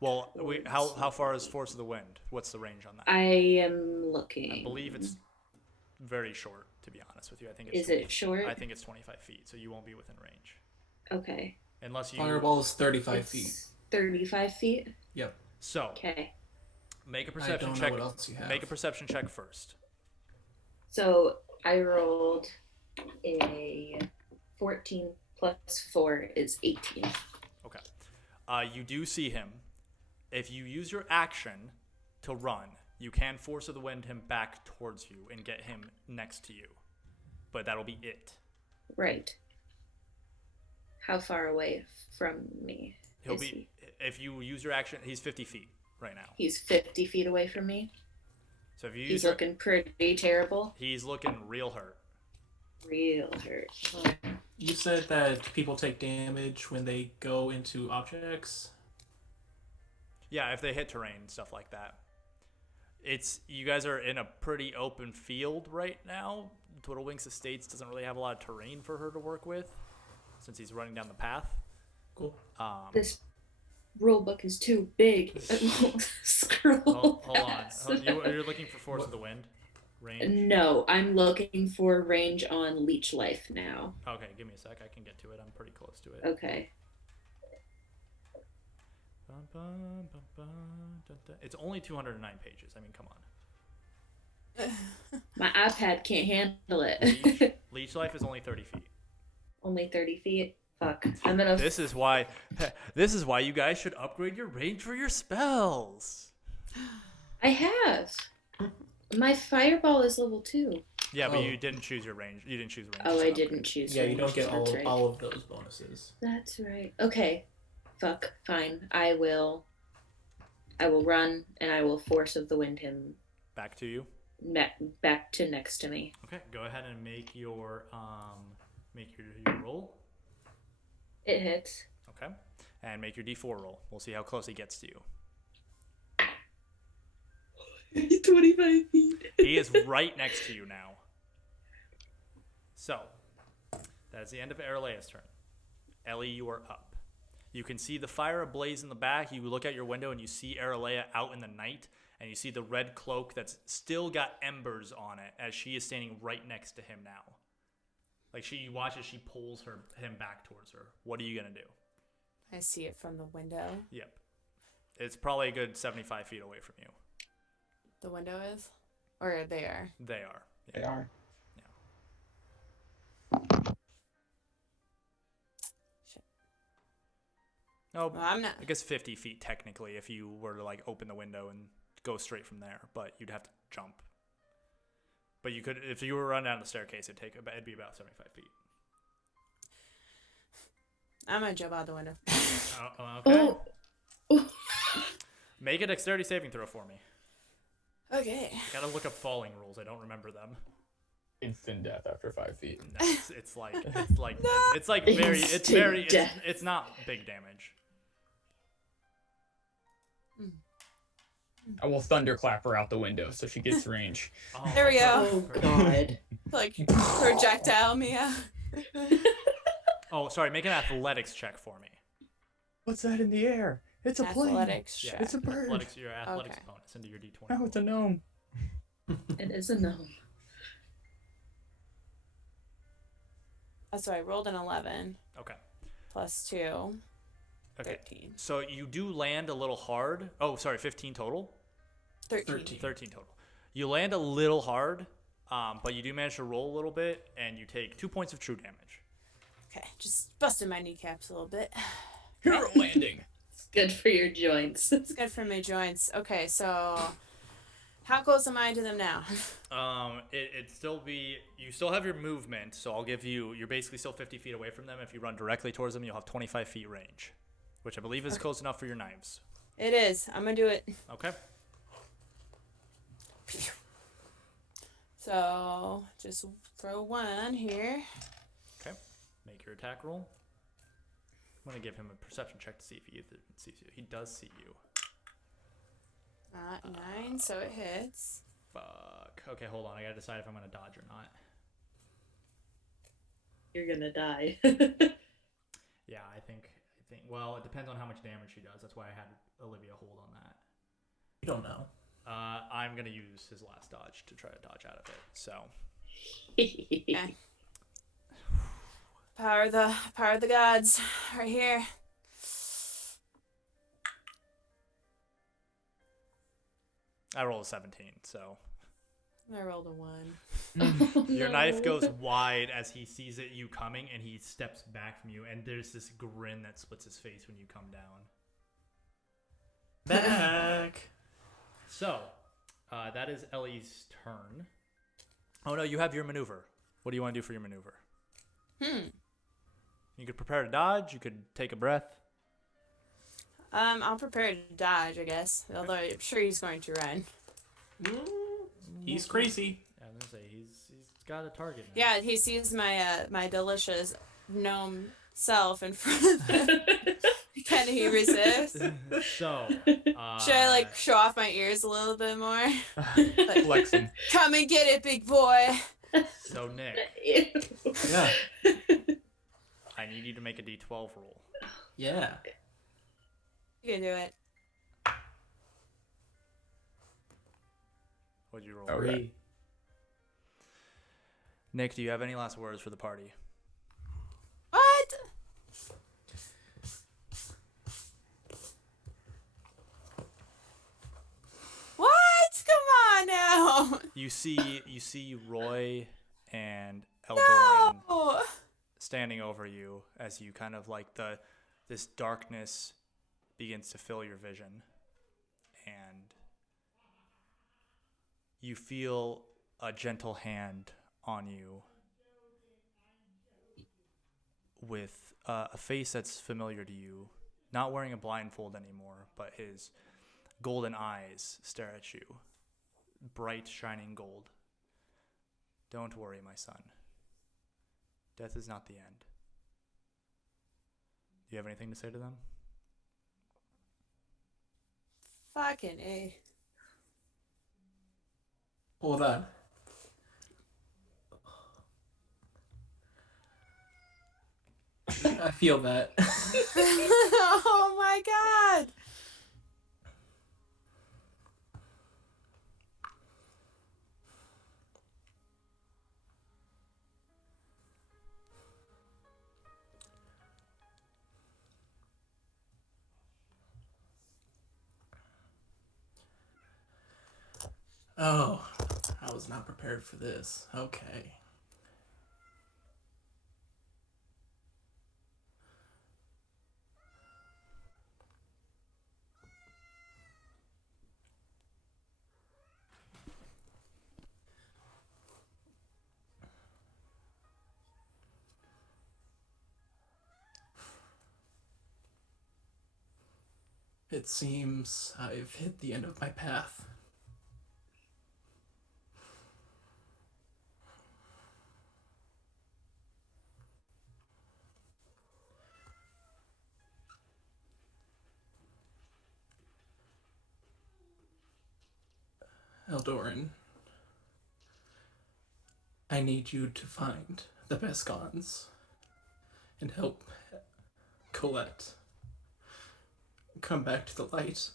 Well, how far is Force of the Wind? What's the range on that? I am looking. I believe it's very short, to be honest with you. I think it's Is it short? I think it's 25 feet, so you won't be within range. Okay. Unless you... Fireball is 35 It's feet. 35 feet? Yep. So, Okay. make a I perception don't know check. what else you have. Make a perception check first. So I rolled a 14 plus 4 is 18. Okay. You do see him. If you use your action to run, you can Force of the Wind him back towards you and get him next to you. But that'll be it. Right. How far away from me He'll is be he? if you use your action. He's 50 feet right now. He's 50 feet away from me. So if you use He's your, looking pretty terrible. he's looking real hurt. Real hurt. Okay. You said that people take damage when they go into objects. Yeah, if they hit terrain and stuff like that. It's you guys are in a pretty open field right now. Twiddlewink's Estates doesn't really have a lot of terrain for her to work with, since he's running down the path. Cool. This rule book is too big. Scroll. Hold on. You're looking for Force of the Wind? Range? No, I'm looking for range on Leech Life now. Okay, give me a sec. I can get to it. I'm pretty close to it. Okay. It's only 209 pages. I mean, come on. My iPad can't handle it. Leech Life is only 30 feet. Only 30 feet. Fuck. I'm gonna. This is why you guys should upgrade your range for your spells. I have. My fireball is level 2. Yeah, but you didn't choose your range. You didn't choose range. Oh, I didn't choose. Yeah, you range. don't get That's right. all of those bonuses. That's right. Okay. Fuck. Fine. I will run and I will Force of the Wind him Back to you. back to next to me. Okay, go ahead and make your roll. It hits. Okay, and make your D4 roll. We'll see how close he gets to you. 25 feet. He is right next to you now. So, that is the end of Arilea's turn. Ellie, you are up. You can see the fire ablaze in the back. You look out your window and you see Arilea out in the night, and you see the red cloak that's still got embers on it as she is standing right next to him now. Like she watches, she pulls him back towards her. What are you gonna do? I see it from the window. Yep. It's probably a good 75 feet away from you. The window is? Or they are? They are. They are. Oh, Well, I'm not. I guess 50 feet technically if you were to like open the window and go straight from there, but you'd have to jump. But you could, if you were to run down the staircase, it'd be about 75 feet. I'm gonna jump out the window. Okay. Oh. Make a dexterity saving throw for me. Okay. Gotta look up falling rules. I don't remember them. Instant death after 5 feet. No, it's not big damage. I will thunderclap her out the window so she gets range. Oh, There we go. Oh God. Like projectile me out. Oh, sorry. Make an athletics check for me. What's that in the air? It's a plane. Athletics check. It's a bird. Your athletics Okay. bonus into your D20. Oh, it's a gnome. It is a gnome. So I rolled an 11 Okay. plus 2. Okay. 13. So you do land a little hard. Oh, sorry. 15 total. 13. 13 total. You land a little hard, but you do manage to roll a little bit, and you take 2 points of true damage. Okay, just busted my kneecaps a little bit. Hero landing. It's good for your joints. It's good for my joints. Okay, so how close am I to them now? It'd still be, you still have your movement, so I'll give you're basically still 50 feet away from them. If you run directly towards them, you'll have 25 feet range, which I believe is close enough for your knives. It is. I'm gonna do it. Okay. So just throw one here. Okay. Make your attack roll. I'm gonna give him a perception check to see if he sees you. He does see you. 9, so it hits. Fuck. Okay, hold on. I gotta decide if I'm gonna dodge or not. You're gonna die. Yeah, I think. Well, it depends on how much damage she does. That's why I had Olivia hold on that. You don't know. I'm gonna use his last dodge to try to dodge out of it. So. Okay. Power of the gods, right here. I rolled a 17, so. I rolled a 1. Your knife goes wide as he sees you coming, and he steps back from you, and there's this grin that splits his face when you come down. Back. So, that is Ellie's turn. Oh no, you have your maneuver. What do you want to do for your maneuver? You could prepare to dodge. You could take a breath. I'll prepare to dodge, I guess. Although I'm sure he's going to run. He's crazy. Yeah, I'm gonna say he's got a target. Now. Yeah, he sees my my delicious gnome self in front of him. Can he resist? So, Should I like show off my ears a little bit more? Like, Flexing. come and get it, big boy. So Nick, Yeah. I need you to make a D12 roll. Yeah. You can do it. What'd you roll? Oh, Three. Nick, do you have any last words for the party? What? What? Come on now. You see Roy and Eldoran No. standing over you as you kind of like this darkness begins to fill your vision, and you feel a gentle hand on you with a face that's familiar to you, not wearing a blindfold anymore, but his golden eyes stare at you, bright shining gold. Don't worry, my son. Death is not the end. Do you have anything to say to them? Fucking A. Hold on. I feel that. Oh my god. Oh, I was not prepared for this. Okay. It seems I've hit the end of my path. Eldoran, I need you to find the Bescons and help Colette come back to the light.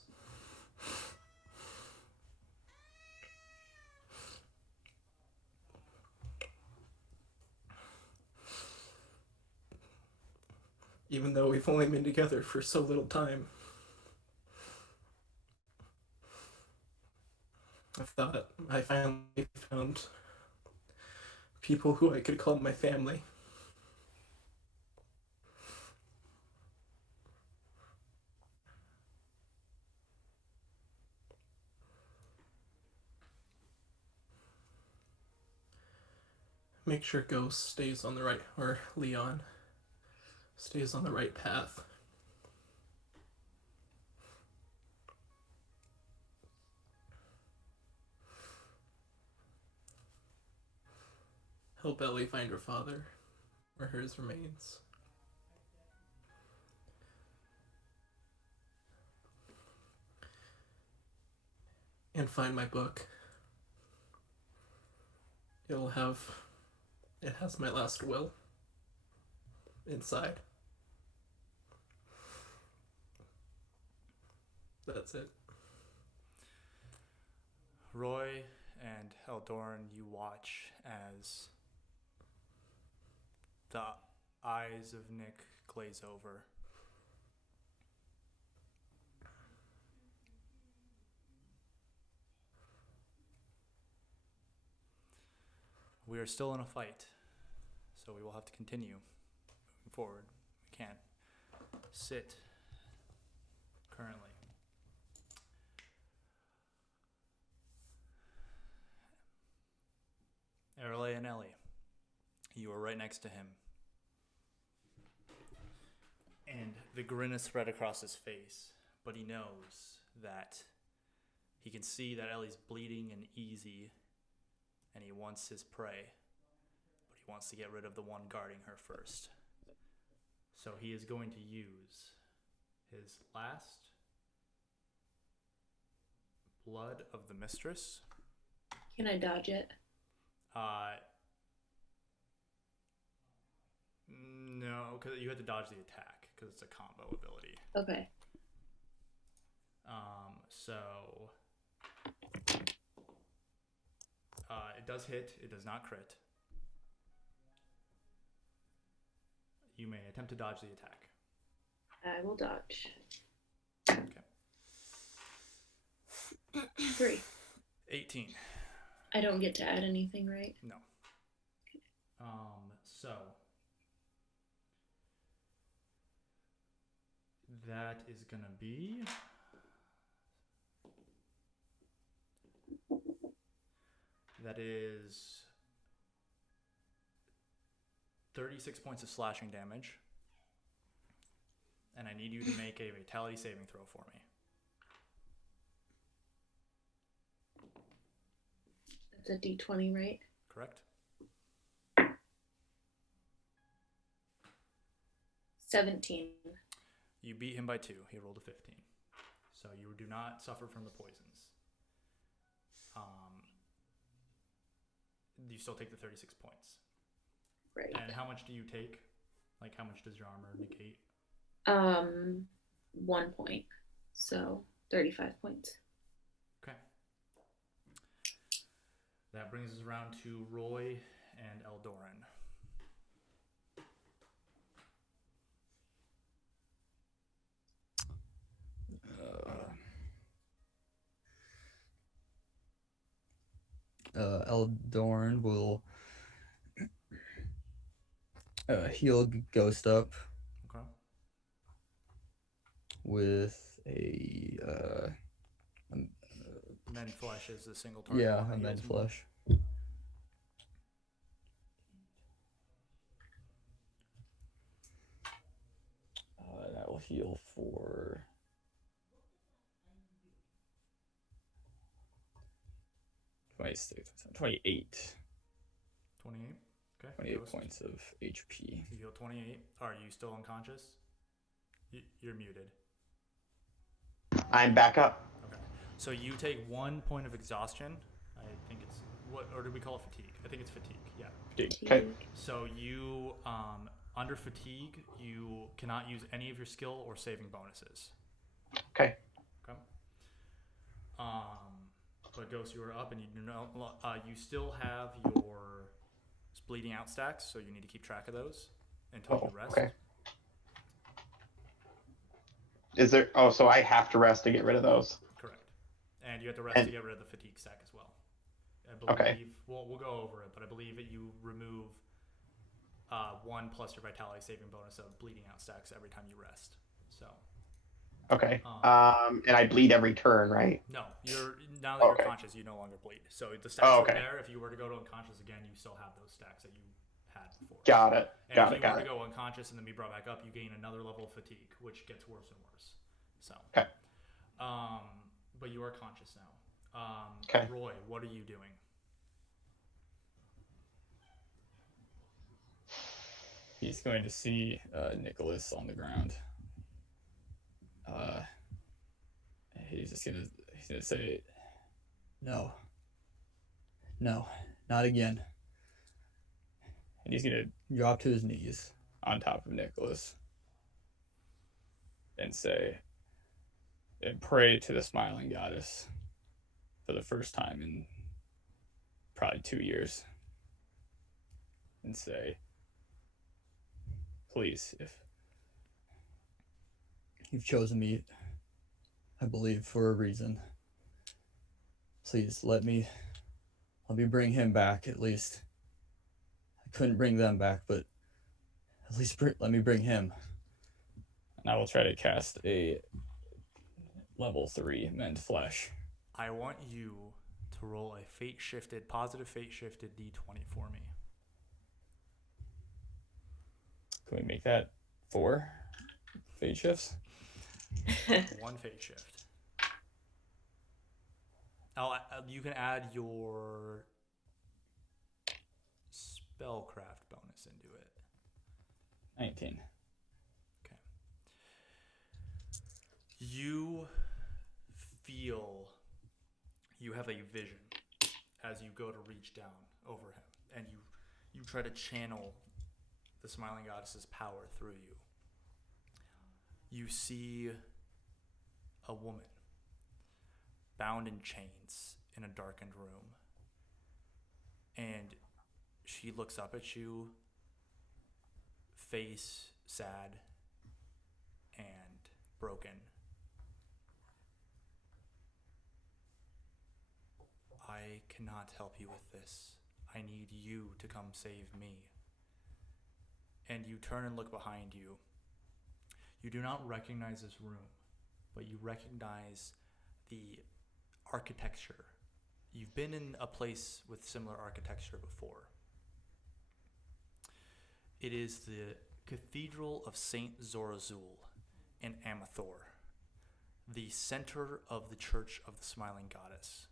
Even though we've only been together for so little time, I thought I finally found people who I could call my family. Make sure Ghost stays on the right, or Leon stays on the right path. Help Ellie find her father, where hers remains. And find my book. It has my last will inside. That's it. Roy and Eldoran, you watch as the eyes of Nick glaze over. We are still in a fight, so we will have to continue moving forward. We can't sit currently. Erle and Ellie, you are right next to him. The grin is spread across his face, but he knows that he can see that Ellie's bleeding and easy, and he wants his prey, but he wants to get rid of the one guarding her first. So he is going to use his last Blood of the Mistress. Can I dodge it? No, because you have to dodge the attack because it's a combo ability. Okay. So it does hit. It does not crit. You may attempt to dodge the attack. I will dodge. Okay. 3. 18. I don't get to add anything, right? No. So that is gonna be that is 36 points of slashing damage, and I need you to make a vitality saving throw for me. That's a D20, right? Correct? 17. You beat him by 2. He rolled a 15. So you do not suffer from the poisons. You still take the 36 points. Right. And how much do you take? Like, how much does your armor negate? 1 point. So 35 points. Okay. That brings us around to Roy and Eldoran. Eldorn will heal Ghost up Okay. with a Mend Flesh is a single target. yeah, one that a Mend heals him. Flesh. That will heal for 26, 28. 28. Okay. 28 Ghost. points of HP. You heal 28. Are you still unconscious? You're muted. I'm back up. Okay. So you take 1 point of exhaustion. I think it's or did we call it fatigue? I think it's fatigue. Yeah. Okay. So you under fatigue, you cannot use any of your skill or saving bonuses. Okay. Okay. But Ghost, you are up, and you do not. You still have your bleeding out stacks, so you need to keep track of those until you rest. Okay. Is there? Oh, so I have to rest to get rid of those. Correct. And you have to rest to get rid of the fatigue stack as well. I believe. Okay. We'll go over it, but I believe that you remove 1 plus your vitality saving bonus of bleeding out stacks every time you rest. So. Okay. And I bleed every turn, right? No, now that you're conscious, you no longer bleed. So the stacks are there. If you were to go to unconscious again, you still have those stacks that you had before. Got it. And if you were to go unconscious and then be brought back up, you gain another level of fatigue, which gets worse and worse. So. Okay. But you are conscious now. Okay. Roy, what are you doing? He's going to see Nicholas on the ground. He's gonna say, No, not again. and he's gonna Drop to his knees. on top of Nicholas and say, and pray to the smiling goddess for the first time in probably 2 years, and say, please, if You've chosen me, I believe, for a reason. Please let me bring him back at least. I couldn't bring them back, but at least let me bring him. and I will try to cast a level 3 Mend Flesh. I want you to roll a positive fate shifted d20 for me. Can we make that 4? fate shifts. One fate shift. You can add your spellcraft bonus into it. 19. You feel you have a vision as you go to reach down over him, and you try to channel the Smiling Goddess's power through you. You see a woman bound in chains in a darkened room, and she looks up at you, face sad and broken. I cannot help you with this. I need you to come save me. And you turn and look behind you. You do not recognize this room, but you recognize the architecture. You've been in a place with similar architecture before. It is the Cathedral of Saint Zorazul in Amathor, the center of the Church of the Smiling Goddess.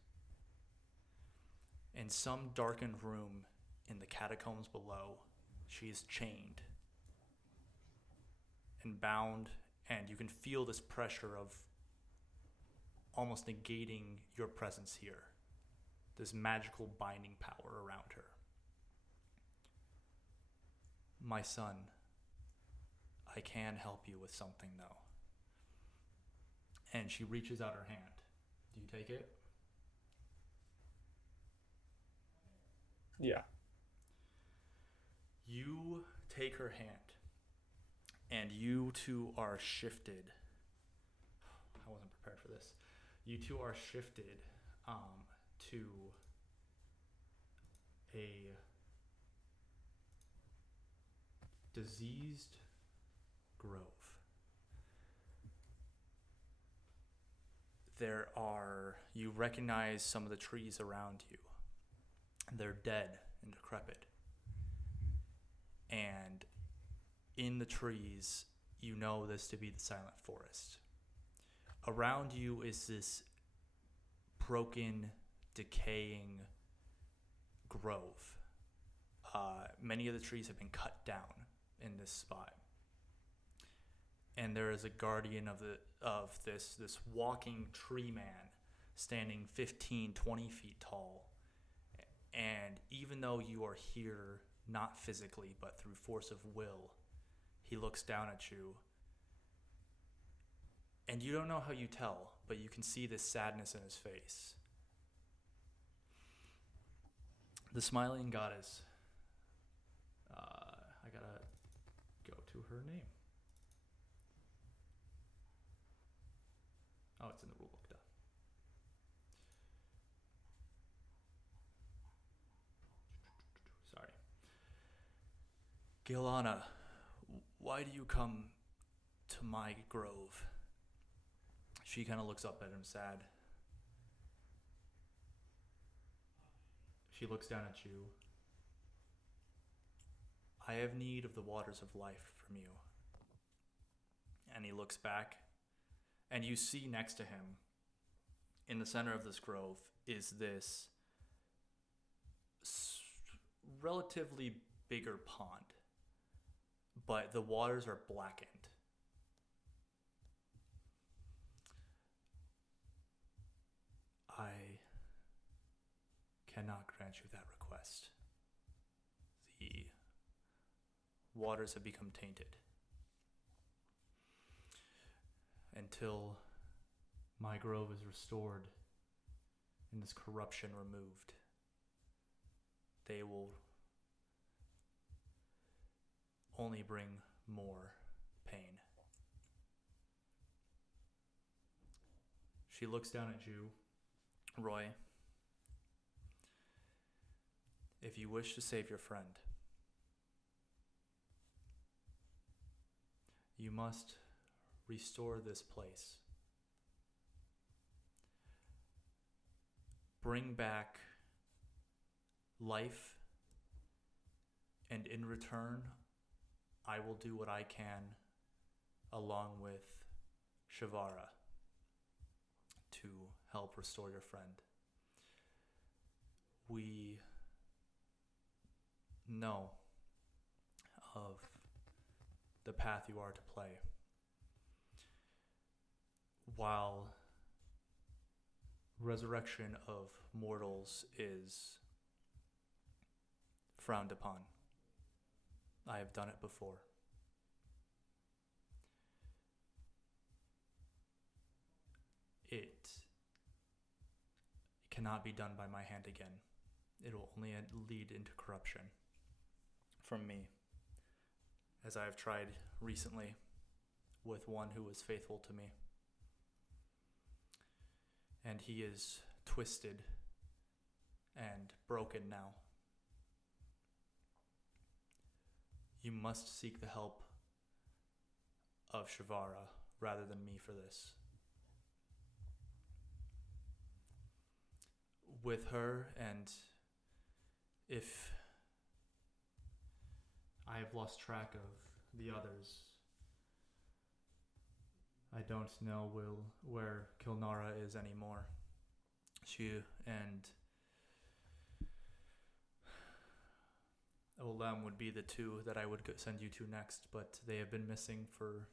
In some darkened room in the catacombs below, she is chained and bound, and you can feel this pressure of almost negating your presence here, this magical binding power around her. My son, I can help you with something though. And she reaches out her hand. Do you take it? Yeah. You take her hand, and you two are shifted. I wasn't prepared for this. You two are shifted to a diseased grove. You recognize some of the trees around you. They're dead and decrepit. And in the trees, you know this to be the Silent Forest. Around you is this broken, decaying grove. Many of the trees have been cut down in this spot. And there is a guardian of this walking tree man standing 15, 20 feet tall. And even though you are here, not physically, but through force of will, he looks down at you. And you don't know how you tell, but you can see this sadness in his face. The Smiling Goddess, I gotta go to her name. Oh, it's in the rulebook, duh. Sorry. Gilana, why do you come to my grove? She kind of looks up at him sad. She looks down at you. I have need of the waters of life from you. And he looks back, and you see next to him, in the center of this grove, is this relatively bigger pond, but the waters are blackened. I cannot grant you that request. The waters have become tainted. Until my grove is restored and this corruption removed, they will only bring more pain. She looks down at you, Roy. If you wish to save your friend, you must restore this place. Bring back life, and in return, I will do what I can along with Shavara to help restore your friend. We know of the path you are to play. While resurrection of mortals is frowned upon, I have done it before. It cannot be done by my hand again. It will only lead into corruption from me, as I have tried recently with one who was faithful to me. And he is twisted and broken now. You must seek the help of Shavara rather than me for this. With her, and if I have lost track of the others, I don't know where Kilnara is anymore. She and Olem would be the two that I would send you to next, but they have been missing for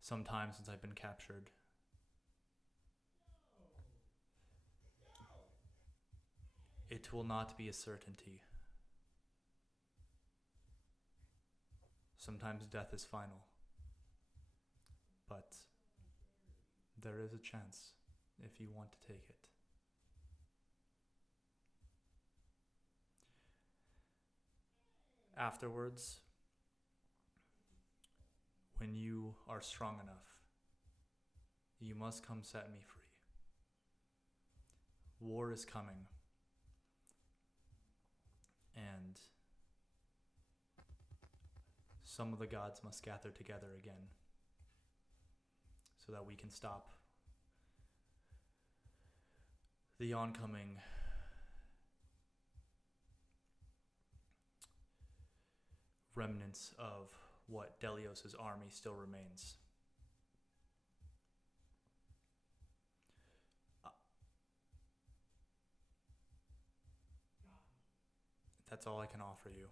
some time since I've been captured. It will not be a certainty. Sometimes death is final, but there is a chance if you want to take it. Afterwards, when you are strong enough, you must come set me free. War is coming, and some of the gods must gather together again so that we can stop the oncoming remnants of what Delios' army still remains. That's all I can offer you.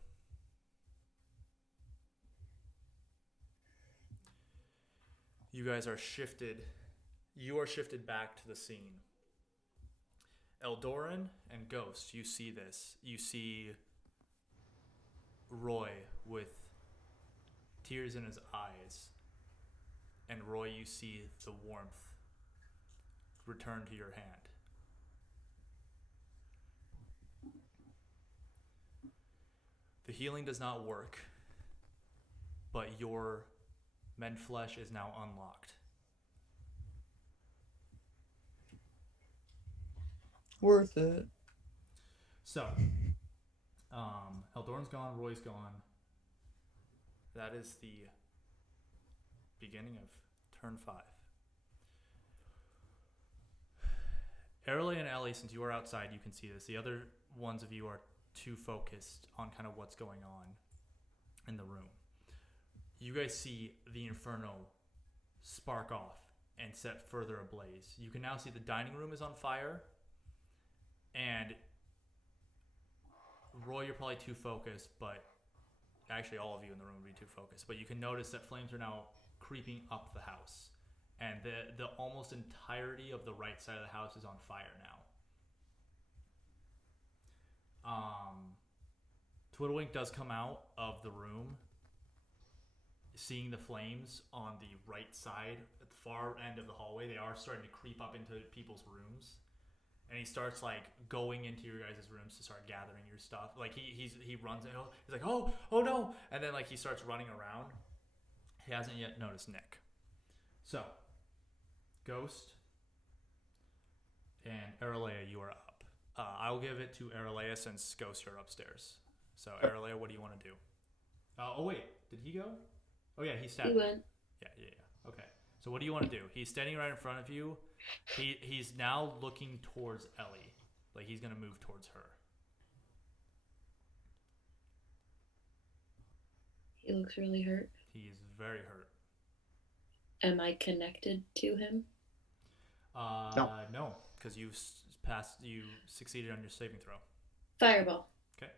You guys are shifted. You are shifted back to the scene. Eldoran and Ghost, you see this. You see Roy with tears in his eyes. And Roy, you see the warmth return to your hand. The healing does not work, but your men flesh is now unlocked. Worth it. So, Eldoran's gone, Roy's gone. That is the beginning of turn 5. Erle and Ellie, since you are outside, you can see this. The other ones of you are too focused on kind of what's going on in the room. You guys see the Inferno spark off and set further ablaze. You can now see the dining room is on fire, and Roy, you're probably too focused, but actually all of you in the room would be too focused, but you can notice that flames are now creeping up the house, and the almost entirety of the right side of the house is on fire now. Twiddlewink does come out of the room, seeing the flames on the right side at the far end of the hallway. They are starting to creep up into people's rooms, and he starts like going into your guys' rooms to start gathering your stuff. Like he runs in, he's like, oh no, and then like he starts running around. He hasn't yet noticed Nick. So Ghost and Aralea, you are up. I'll give it to Aralea since Ghost, you're upstairs. So Aralea, what do you want to do? Oh wait, did he go? Oh yeah, he stabbed. He went. Yeah. Okay. So what do you want to do? He's standing right in front of you. He's now looking towards Ellie. Like he's gonna move towards her. He looks really hurt. He is very hurt. Am I connected to him? No, because you succeeded on your saving throw. Fireball. Okay,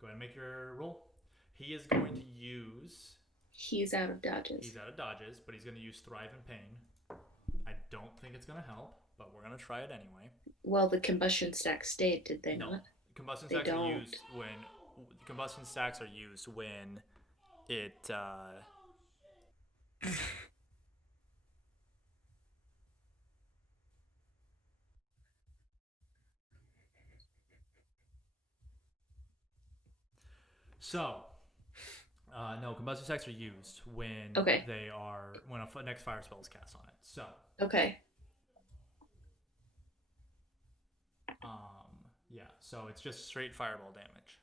go ahead and make your roll. He is going to use. He's out of dodges. He's out of dodges, but he's going to use Thrive in Pain. I don't think it's going to help, but we're going to try it anyway. Well, the combustion stacks stayed, did they not? Combustion They stacks are don't. used when combustion stacks are used when it no, combustion stacks are used when Okay. they are when a next fire spell is cast on it. So Okay. yeah, so it's just straight fireball damage.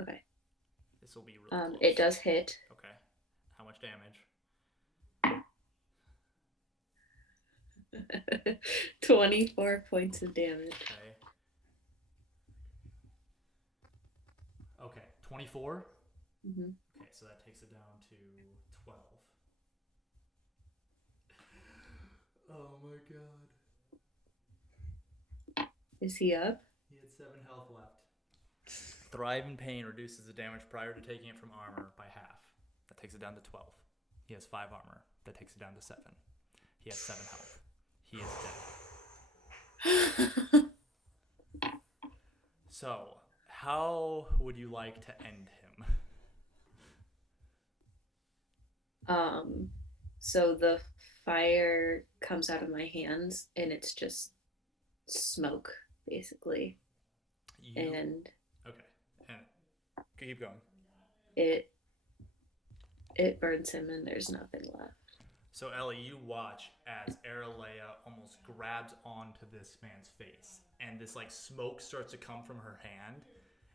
Okay. This will be really close. It does hit. Okay. How much damage? 24 points of damage. Okay. Okay. 24. Mm-hmm. Okay, so that takes it down to 12. Oh my god. Is he up? He had 7 health left. Thrive in Pain reduces the damage prior to taking it from armor by half. That takes it down to 12. He has 5 armor. That takes it down to 7. He has 7 health. He is dead. So, how would you like to end him? So the fire comes out of my hands and it's just smoke, basically. And okay, and keep going. It burns him and there's nothing left. So Ellie, you watch as Aralea almost grabs onto this man's face, and this like smoke starts to come from her hand,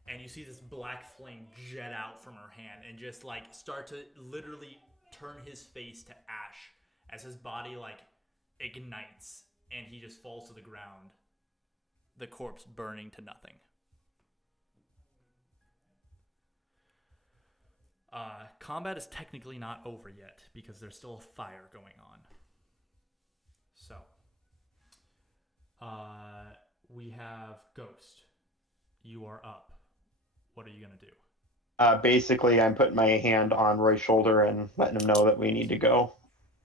and you see this black flame jet out from her hand and just like start to literally turn his face to ash as his body like ignites and he just falls to the ground, the corpse burning to nothing. Combat is technically not over yet because there's still a fire going on. So, we have Ghost. You are up. What are you going to do? Basically, I'm putting my hand on Roy's shoulder and letting him know that we need to go.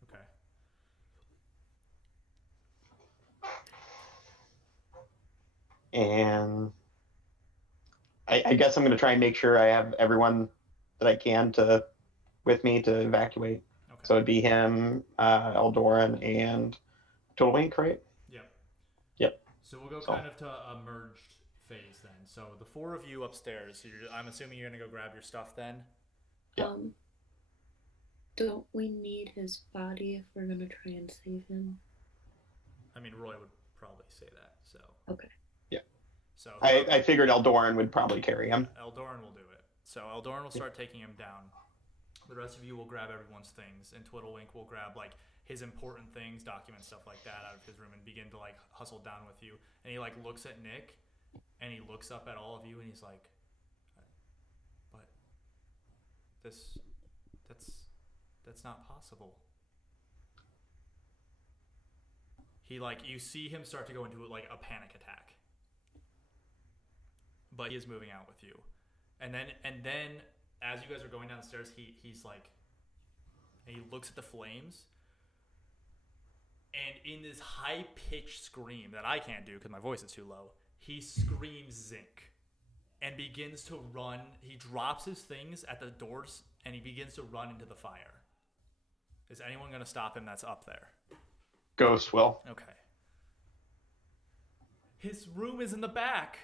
Okay. And I guess I'm going to try and make sure I have everyone that I can with me to evacuate. Okay. So it'd be him, Eldoran, and Totalwink, right? Yep. Yep. So we'll go kind of to a merged phase then. So the 4 of you upstairs. I'm assuming you're going to go grab your stuff then? Yeah. Don't we need his body if we're going to try and save him? I mean, Roy would probably say that, so. Okay. Yeah. So I figured Eldoran would probably carry him. Eldoran will do it. So Eldoran will start taking him down. The rest of you will grab everyone's things, and Twiddlewink will grab like his important things, documents, stuff like that out of his room and begin to like hustle down with you. And he like looks at Nick, and he looks up at all of you, and he's like, "But that's not possible." He like you see him start to go into like a panic attack, but he is moving out with you. And then as you guys are going downstairs, he's like, and he looks at the flames, and in this high-pitched scream that I can't do because my voice is too low, he screams Zinc and begins to run. He drops his things at the doors and he begins to run into the fire. Is anyone going to stop him that's up there? Ghost will. Okay. His room is in the back.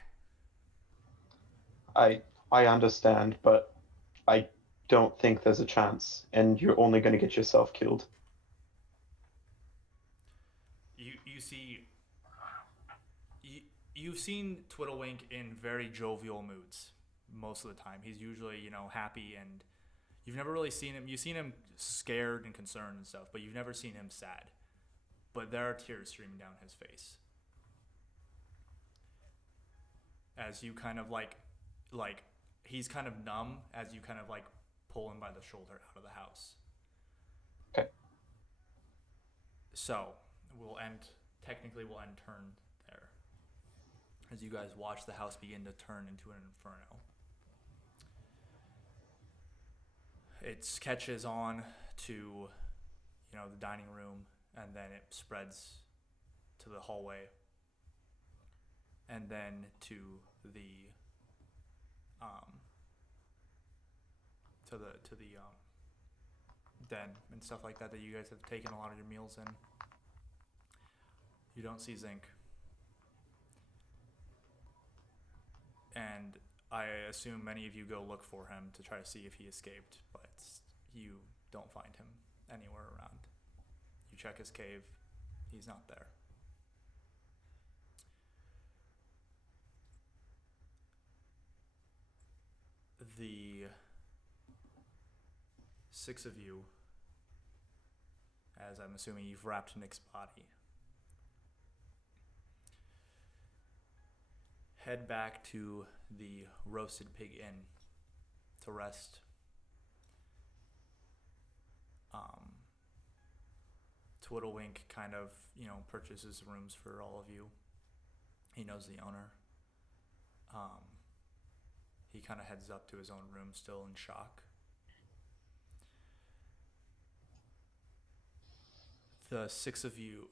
I understand, but I don't think there's a chance, and you're only going to get yourself killed. You see, you've seen Twiddlewink in very jovial moods most of the time. He's usually, happy, and you've never really seen him. You've seen him scared and concerned and stuff, but you've never seen him sad. But there are tears streaming down his face as you kind of like he's kind of numb as you kind of like pull him by the shoulder out of the house. Okay. So we'll end turn there as you guys watch the house begin to turn into an inferno. It catches on to, the dining room, and then it spreads to the hallway, and then to the den and stuff like that you guys have taken a lot of your meals in. You don't see Zinc. And I assume many of you go look for him to try to see if he escaped, but you don't find him anywhere around. You check his cave, he's not there. The 6 of you, as I'm assuming you've wrapped Nick's body, head back to the Roasted Pig Inn to rest. Twiddlewink kind of, purchases rooms for all of you. He knows the owner. He kind of heads up to his own room, still in shock. The 5 of you,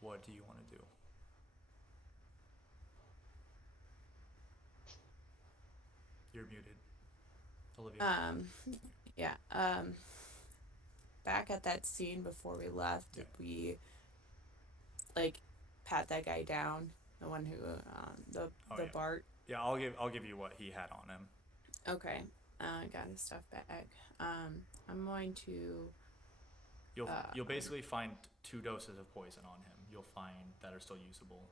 what do you want to do? You're muted, Olivia. Yeah. Back at that scene before we left, did we pat that guy down? The one who Bart. Yeah, I'll give you what he had on him. Okay. Got his stuff back. I'm going to. You'll basically find 2 doses of poison on him. You'll find that are still usable.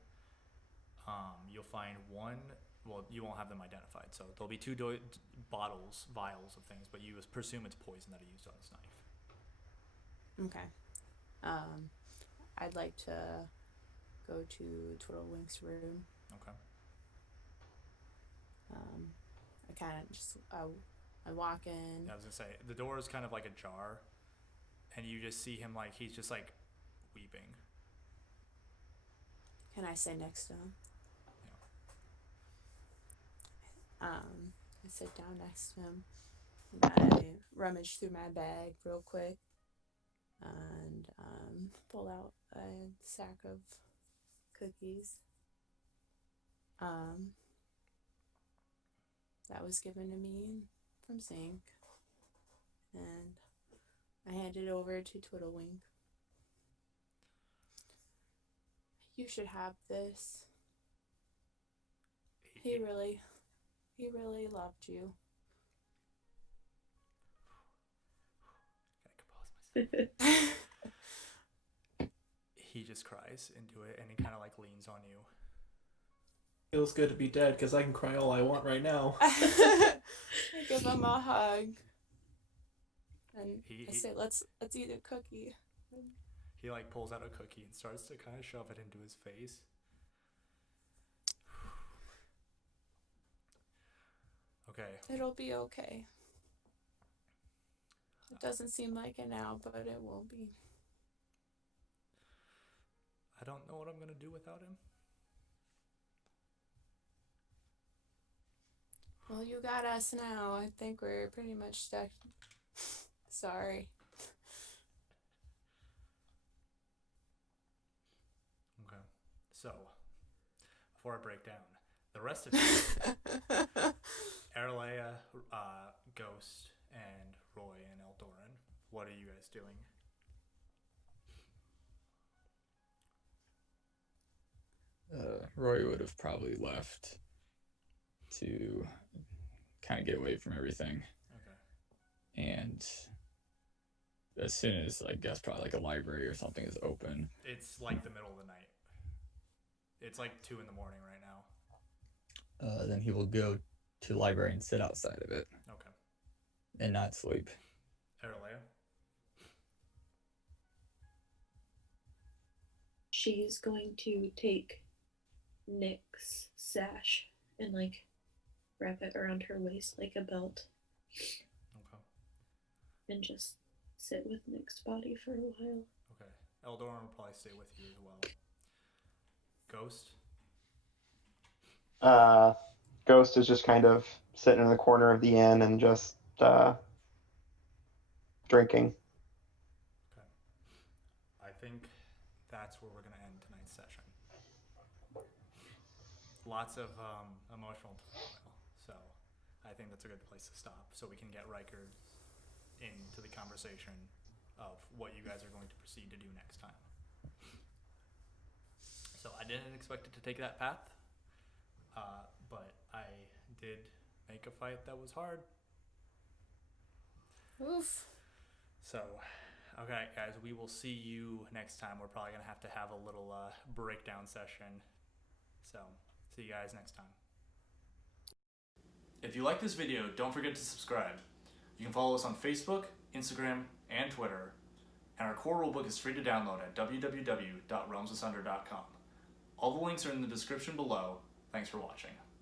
You'll find one. Well, you won't have them identified, so there'll be 2 vials of things, but you presume it's poison that he used on his knife. Okay. I'd like to go to Twiddlewink's room. Okay. I kind of just I walk in. Yeah, I was gonna say the door is kind of like ajar, and you just see him he's just weeping. Can I sit next to him? Yeah. I sit down next to him, and I rummage through my bag real quick, and pull out a sack of cookies. That was given to me from Zinc, and I hand it over to Twiddlewink. You should have this. He really loved you. Gotta compose myself. He just cries into it, and he kind of leans on you. Feels good to be dead because I can cry all I want right now. I give him a hug, and I say, "Let's eat a cookie." He pulls out a cookie and starts to kind of shove it into his face. Okay. It'll be okay. It doesn't seem like it now, but it will be. I don't know what I'm gonna do without him. Well, you got us now. I think we're pretty much stuck. Sorry. Okay. So, before I break down, the rest of you, Aralea, Ghost, and Roy and Eldoran, what are you guys doing? Roy would have probably left to kind of get away from everything. Okay. And as soon as, I guess, probably a library or something is open. It's the middle of the night. It's 2 in the morning right now. Then he will go to the library and sit outside of it. Okay. And not sleep. Aralea? She's going to take Nick's sash and wrap it around her waist like a belt, Okay. and just sit with Nick's body for a while. Okay. Eldoran will probably stay with you as well. Ghost? Ghost is just kind of sitting in the corner of the inn and just drinking. Okay. I think that's where we're going to end tonight's session. Lots of emotional turmoil, so I think that's a good place to stop so we can get Riker into the conversation of what you guys are going to proceed to do next time. So I didn't expect it to take that path, but I did make a fight that was hard. Oof. So, okay, guys, we will see you next time. We're probably going to have a little breakdown session. So, see you guys next time. If you like this video, don't forget to subscribe. You can follow us on Facebook, Instagram, and Twitter. And our core rulebook is free to download at www.realmsasunder.com. All the links are in the description below. Thanks for watching.